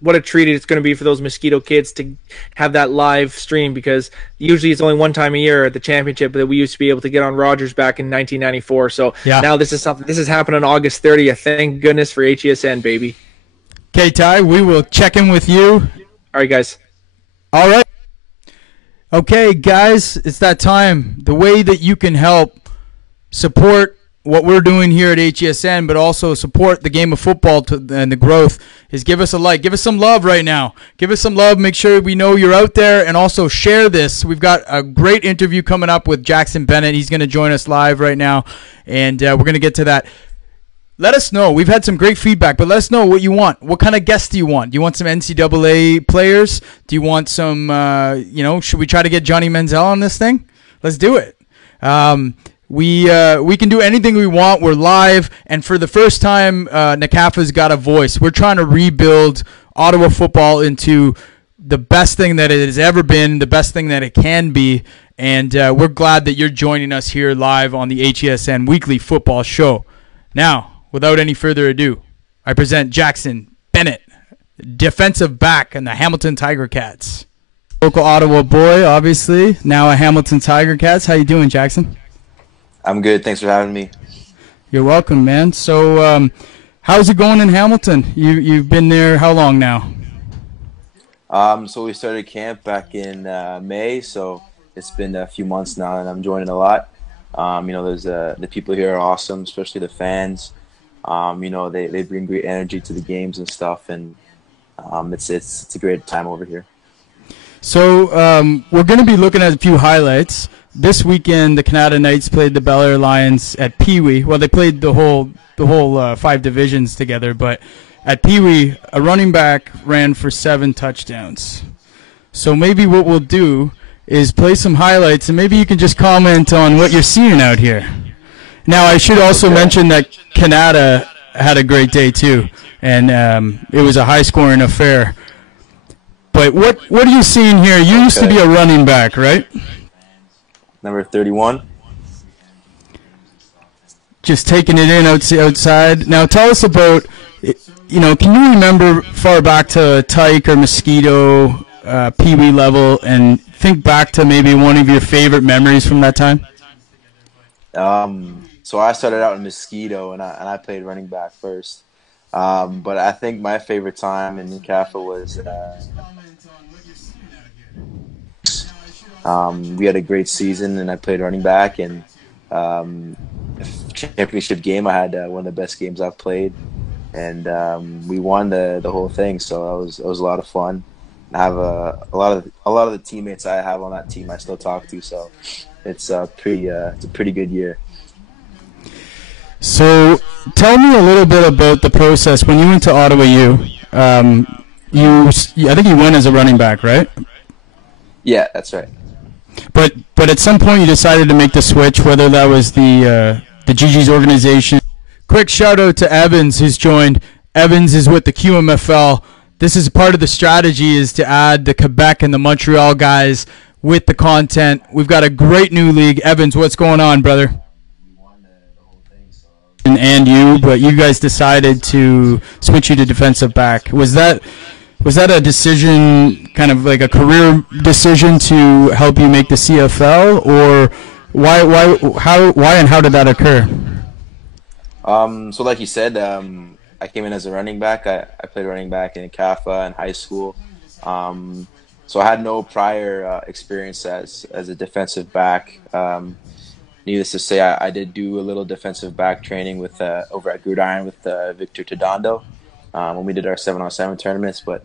What a treat it's going to be for those Mosquito kids to have that live stream, because usually it's only one time a year at the championship that we used to be able to get on Rogers back in 1994. So now this is happening on August 30th. Thank goodness for HESN, baby. Okay, Ty, we will check in with you. All right, guys. All right. Okay, guys, it's that time. The way that you can help support what we're doing here at HESN, but also support the game of football and the growth, is give us a like. Give us some love right now. Give us some love. Make sure we know you're out there, and also share this. We've got a great interview coming up with Jackson Bennett. He's going to join us live right now, and we're going to get to that. Let us know. We've had some great feedback, but let us know what you want. What kind of guests do you want? Do you want some NCAA players? Do you want some, should we try to get Johnny Manziel on this thing? Let's do it. We can do anything we want. We're live, and for the first time, NCAFA's got a voice. We're trying to rebuild Ottawa football into the best thing that it has ever been, the best thing that it can be, and we're glad that you're joining us here live on the HESN Weekly Football Show. Now, without any further ado, I present Jackson Bennett, defensive back in the Hamilton Tiger Cats. Local Ottawa boy, obviously, now a Hamilton Tiger Cats. How you doing, Jackson? I'm good. Thanks for having me. You're welcome, man. So, how's it going in Hamilton? You've been there how long now? So we started camp back in May, so it's been a few months now, and I'm enjoying it a lot. There's the people here are awesome, especially the fans. They bring great energy to the games and stuff, and it's a great time over here. So we're going to be looking at a few highlights. This weekend, the Canada Knights played the Bel-Air Lions at Pee Wee. Well, they played the whole 5 divisions together, but at Pee Wee, a running back ran for 7 touchdowns. So maybe what we'll do is play some highlights, and maybe you can just comment on what you're seeing out here. Now, I should also mention that Canada had a great day too, and it was a high-scoring affair. But what are you seeing here? You used to be a running back, right? Number 31. Just taking it in outside. Now tell us about, can you remember far back to Tyke or Mosquito, Pee Wee level, and think back to maybe one of your favorite memories from that time? So I started out in Mosquito, and I played running back first. But I think my favorite time in NCAFA was we had a great season, and I played running back, and championship game, I had one of the best games I've played, and we won the whole thing, so it was a lot of fun. I have a lot of the teammates I have on that team I still talk to. So it's a pretty good year. So tell me a little bit about the process when you went to Ottawa U. I think you went as a running back, right? Yeah, that's right. But at some point you decided to make the switch, whether that was the GG's organization. Quick shout out to Evans who's joined. Evans is with the QMFL. This is part of the strategy, is to add the Quebec and the Montreal guys with the content. We've got a great new league. Evans, what's going on, brother? And you, but you guys decided to switch you to defensive back. Was that a decision, kind of like a career decision to help you make the CFL, or why and how did that occur? So like you said, I came in as a running back. I played running back in CAFA in high school. So I had no prior experience as a defensive back. Needless to say, I did do a little defensive back training with over at Gridiron with Victor Todondo when we did our 7-on-7 tournaments. But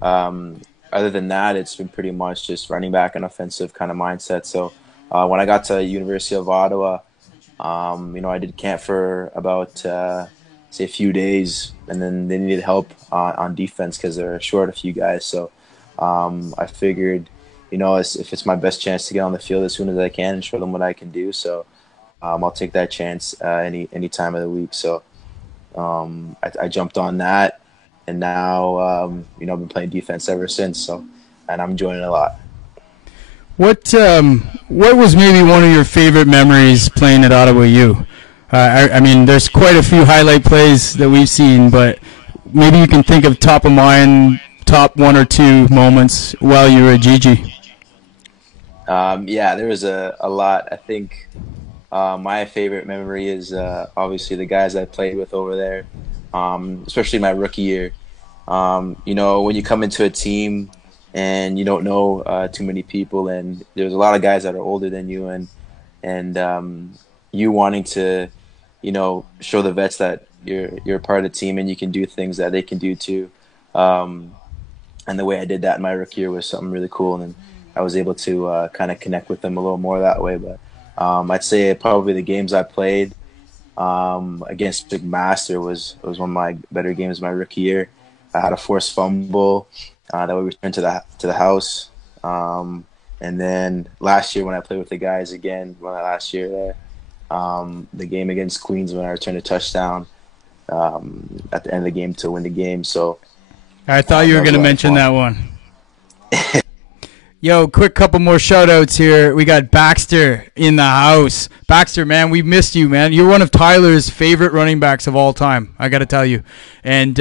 other than that, it's been pretty much just running back and offensive kind of mindset. So when I got to University of Ottawa, I did camp for about say a few days, and then they needed help on defense because they're short a few guys. So I figured, if it's my best chance to get on the field as soon as I can and show them what I can do. So I'll take that chance any time of the week. So I jumped on that, and now I've been playing defense ever since. So, and I'm enjoying it a lot. What was maybe one of your favorite memories playing at Ottawa U? I mean, there's quite a few highlight plays that we've seen, but maybe you can think of top of mind, top one or two moments while you were at GG. Yeah, there was a lot. I think my favorite memory is obviously the guys I played with over there, especially my rookie year. When you come into a team and you don't know too many people, and there's a lot of guys that are older than you, and you wanting to, show the vets that you're a part of the team and you can do things that they can do too. And the way I did that in my rookie year was something really cool, and I was able to kind of connect with them a little more that way. But I'd say probably the games I played against McMaster was one of my better games my rookie year. I had a forced fumble that we returned to the house, and then last year when I played with the guys again, last year there, the game against Queens when I returned a touchdown at the end of the game to win the game. So I thought you were going to mention that one. Yo, quick couple more shout-outs here. We got Baxter in the house. Baxter, man, we missed you, man. You're one of Tyler's favorite running backs of all time, I got to tell you. And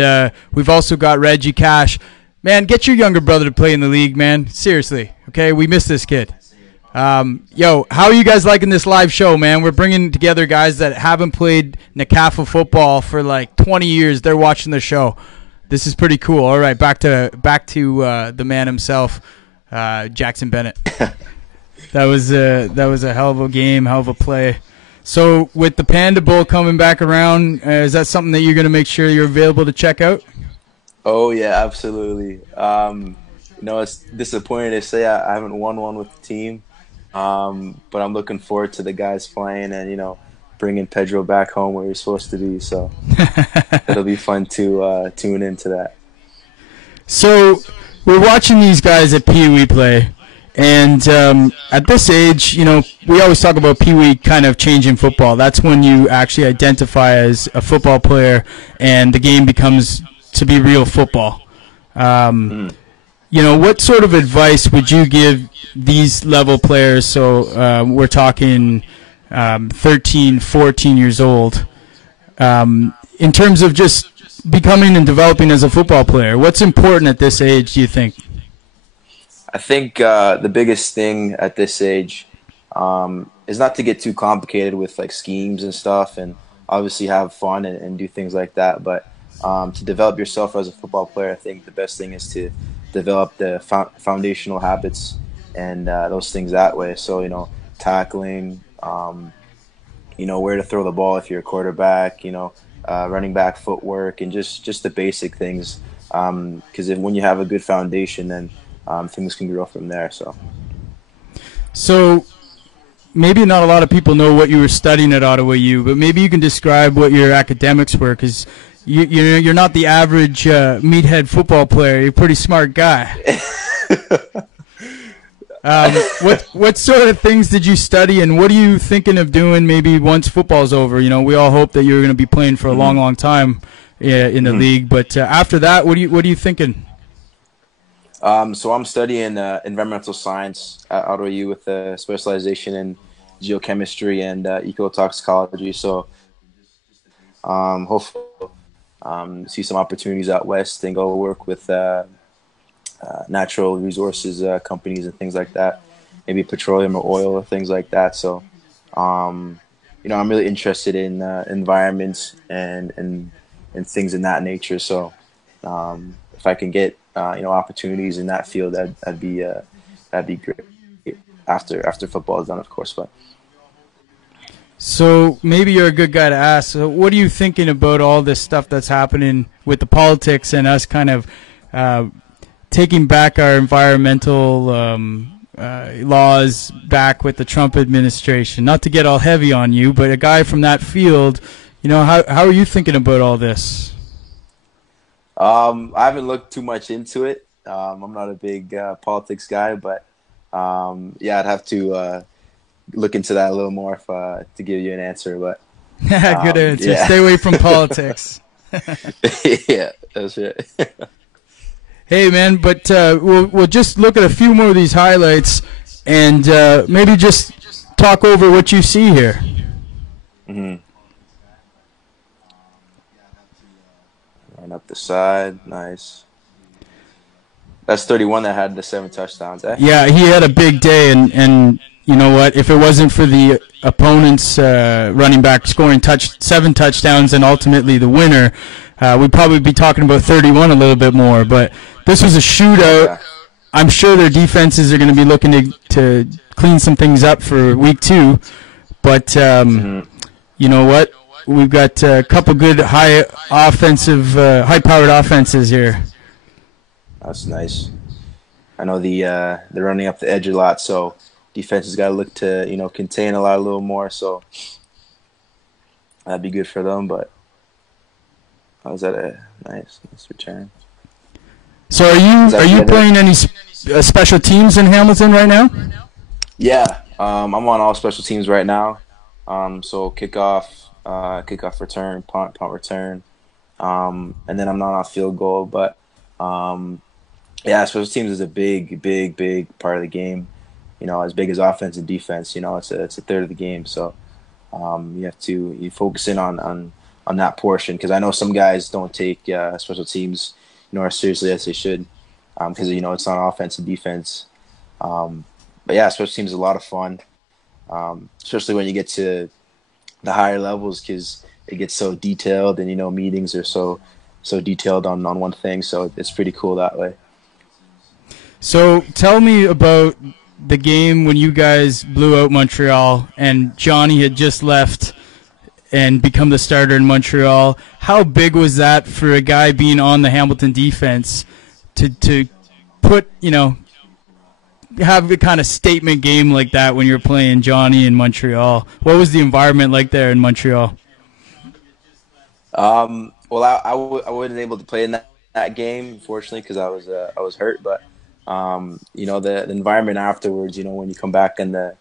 we've also got Reggie Cash. Man, get your younger brother to play in the league, man. Seriously, okay? We miss this kid. Yo, how are you guys liking this live show, man? We're bringing together guys that haven't played NCAFA football for like 20 years. They're watching the show. This is pretty cool. All right, back to the man himself. Jackson Bennett. That was a hell of a game, hell of a play. So with the Panda Bowl coming back around, is that something that you're going to make sure you're available to check out? Oh yeah, absolutely. It's disappointing to say I haven't won one with the team, but I'm looking forward to the guys playing and bringing Pedro back home where he's supposed to be. So it'll be fun to tune into that. So we're watching these guys at Pee Wee play, and at this age, we always talk about Pee Wee kind of changing football. That's when you actually identify as a football player, and the game becomes to be real football. What sort of advice would you give these level players? So we're talking 13, 14 years old, in terms of just becoming and developing as a football player. What's important at this age, do you think? I think the biggest thing at this age is not to get too complicated with like schemes and stuff, and obviously have fun and do things like that. But to develop yourself as a football player, I think the best thing is to develop the foundational habits and those things that way. So, tackling, where to throw the ball if you're a quarterback, running back footwork, and just the basic things. Because when you have a good foundation, then things can grow from there. So maybe not a lot of people know what you were studying at Ottawa U, but maybe you can describe what your academics were, because you're not the average meathead football player. You're a pretty smart guy. What sort of things did you study, and what are you thinking of doing maybe once football's over? You know, we all hope that you're going to be playing for a long, long time in the league, but after that, what are you thinking? So I'm studying environmental science at Ottawa U with a specialization in geochemistry and ecotoxicology. So hopefully see some opportunities out west and go work with natural resources companies and things like that, maybe petroleum or oil or things like that. So I'm really interested in environments and things in that nature. So if I can get opportunities in that field, that'd be great after football is done, of course. But so maybe you're a good guy to ask. So what are you thinking about all this stuff that's happening with the politics and us kind of taking back our environmental laws back with the Trump administration? Not to get all heavy on you, but a guy from that field, how are you thinking about all this? I haven't looked too much into it. I'm not a big politics guy, but I'd have to look into that a little more to give you an answer. But good answer. Yeah. Stay away from politics. Yeah, that's right. Hey, man, but we'll just look at a few more of these highlights and maybe just talk over what you see here. Mm-hmm. Run up the side, nice. That's 31 that had the 7 touchdowns, eh? Yeah, he had a big day, and you know what? If it wasn't for the opponent's running back scoring 7 touchdowns and ultimately the winner, we'd probably be talking about 31 a little bit more. But this was a shootout. Yeah. I'm sure their defenses are going to be looking to clean some things up for week 2. But you know what? We've got a couple good high-powered offenses here. That's nice. I know they're running up the edge a lot, so defense has got to look to contain a little more. So that'd be good for them. But was that a nice return? So are you playing any special teams in Hamilton right now? Yeah, I'm on all special teams right now. So kickoff return, punt return, and then I'm not on field goal. But special teams is a big part of the game. As big as offense and defense. It's a third of the game. So you focus in on that portion, because I know some guys don't take special teams as seriously as they should, because it's on offense and defense. But yeah, special teams is a lot of fun, especially when you get to the higher levels, because it gets so detailed, and meetings are so detailed on one thing. So it's pretty cool that way. So tell me about the game when you guys blew out Montreal and Johnny had just left and become the starter in Montreal. How big was that for a guy being on the Hamilton defense to put, have a kind of statement game like that when you're playing Johnny in Montreal? What was the environment like there in Montreal? Well, I wasn't able to play in that game, unfortunately, because I was hurt. But the environment afterwards, when you come back in the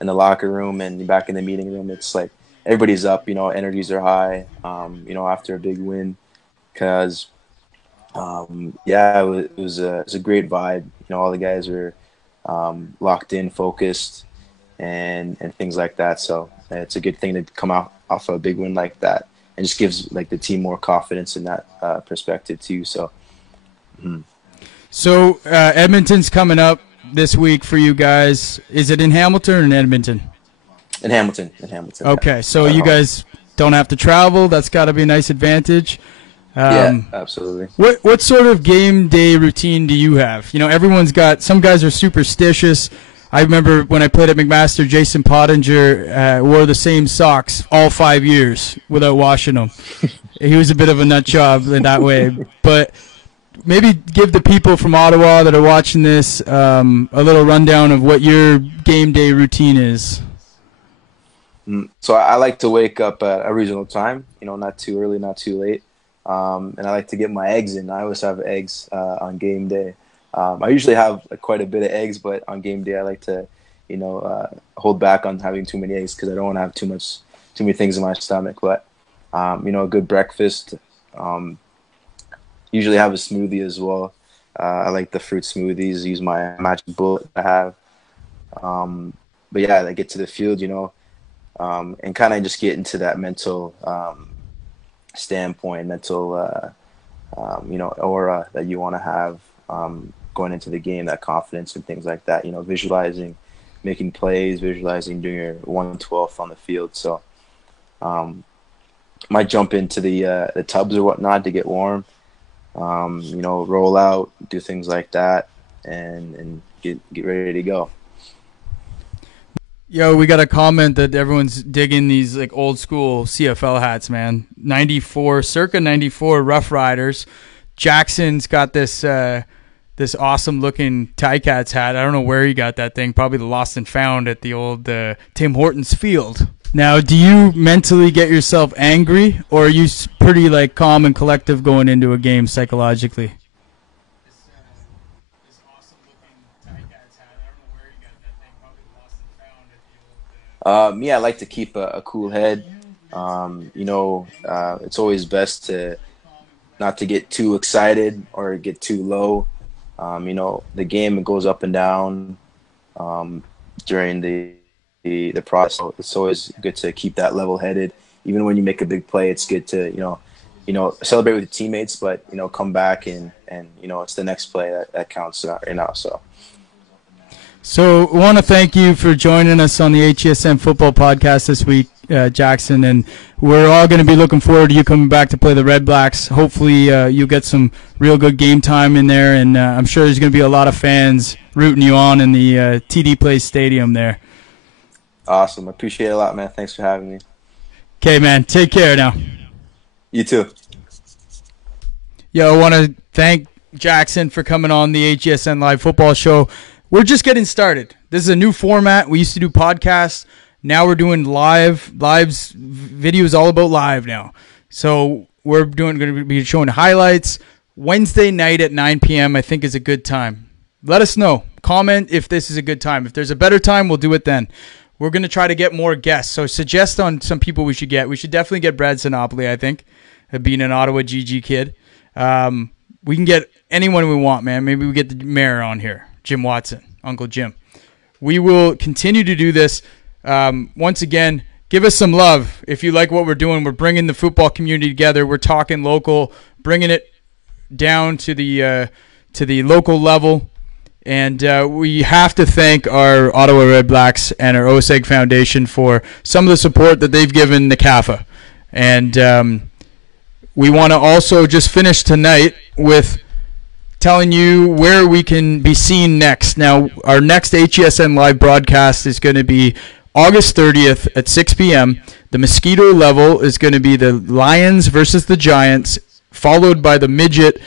locker room and you're back in the meeting room, it's like everybody's up. Energies are high. After a big win, because it was a great vibe. All the guys were locked in, focused, and things like that. So it's a good thing to come off of a big win like that, and just gives the team more confidence in that perspective too. So. So Edmonton's coming up this week for you guys. Is it in Hamilton or in Edmonton? In Hamilton. Okay, so you guys don't have to travel. That's got to be a nice advantage. Yeah, absolutely. What sort of game day routine do you have? Everyone's got. Some guys are superstitious. I remember when I played at McMaster, Jason Pottinger wore the same socks all 5 years without washing them. He was a bit of a nut job in that way. But maybe give the people from Ottawa that are watching this a little rundown of what your game day routine is. So I like to wake up at a reasonable time, not too early, not too late. And I like to get my eggs in. I always have eggs on game day. I usually have quite a bit of eggs, but on game day I like to, hold back on having too many eggs because I don't want to have too many things in my stomach. But, a good breakfast. Usually have a smoothie as well. I like the fruit smoothies, use my magic bullet I have. But yeah, I get to the field, and kind of just get into that mental standpoint, mental, aura that you want to have going into the game, that confidence and things like that, visualizing, making plays, visualizing doing your 1/12 on the field. So might jump into the tubs or whatnot to get warm, roll out, do things like that, and get ready to go. Yo, we got a comment that everyone's digging these like old school CFL hats, man. Circa 94 Rough Riders. Jackson's got this this awesome looking Ticats hat. I don't know where he got that thing. Probably the lost and found at the old Tim Hortons field. Now, do you mentally get yourself angry, or are you pretty like calm and collective going into a game psychologically? I like to keep a cool head. It's always best to not to get too excited or get too low. The game, it goes up and down during the process. So it's always good to keep that level headed. Even when you make a big play, it's good to celebrate with your teammates, but come back and it's the next play that counts right now. So I want to thank you for joining us on the HESN Football Podcast this week, Jackson, and we're all going to be looking forward to you coming back to play the Red Blacks. Hopefully you'll get some real good game time in there, and I'm sure there's going to be a lot of fans rooting you on in the TD Place Stadium there. Awesome. I appreciate it a lot, man. Thanks for having me. Okay, man. Take care now. You too. Yo, I want to thank Jackson for coming on the HESN Live Football Show. We're just getting started. This is a new format. We used to do podcasts. Now we're doing live. Live's video is all about live now. So we're going to be showing highlights. Wednesday night at 9 p.m. I think is a good time. Let us know. Comment if this is a good time. If there's a better time, we'll do it then. We're going to try to get more guests. So suggest on some people we should get. We should definitely get Brad Sinopoli, I think, being an Ottawa GG kid. We can get anyone we want, man. Maybe we get the mayor on here. Jim Watson, Uncle Jim. We will continue to do this. Once again, give us some love if you like what we're doing. We're bringing the football community together. We're talking local, bringing it down to the local level. And we have to thank our Ottawa Red Blacks and our OSEG Foundation for some of the support that they've given the CAFA. And we want to also just finish tonight with telling you where we can be seen next. Now, our next HESN Live broadcast is going to be August 30th at 6 p.m. The Mosquito level is going to be the Lions versus the Giants, followed by the midget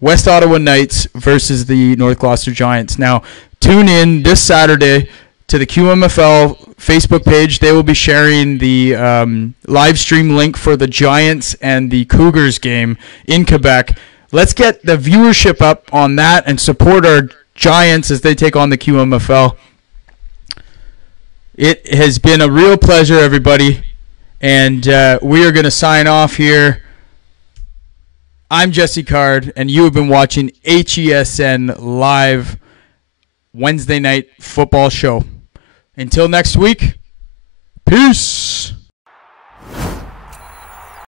West Ottawa Knights versus the North Gloucester Giants. Now, tune in this Saturday to the QMFL Facebook page. They will be sharing the live stream link for the Giants and the Cougars game in Quebec. Let's get the viewership up on that and support our Giants as they take on the QMFL. It has been a real pleasure, everybody, and we are going to sign off here. I'm Jesse Card, and you have been watching HESN Live Wednesday Night Football Show. Until next week, peace.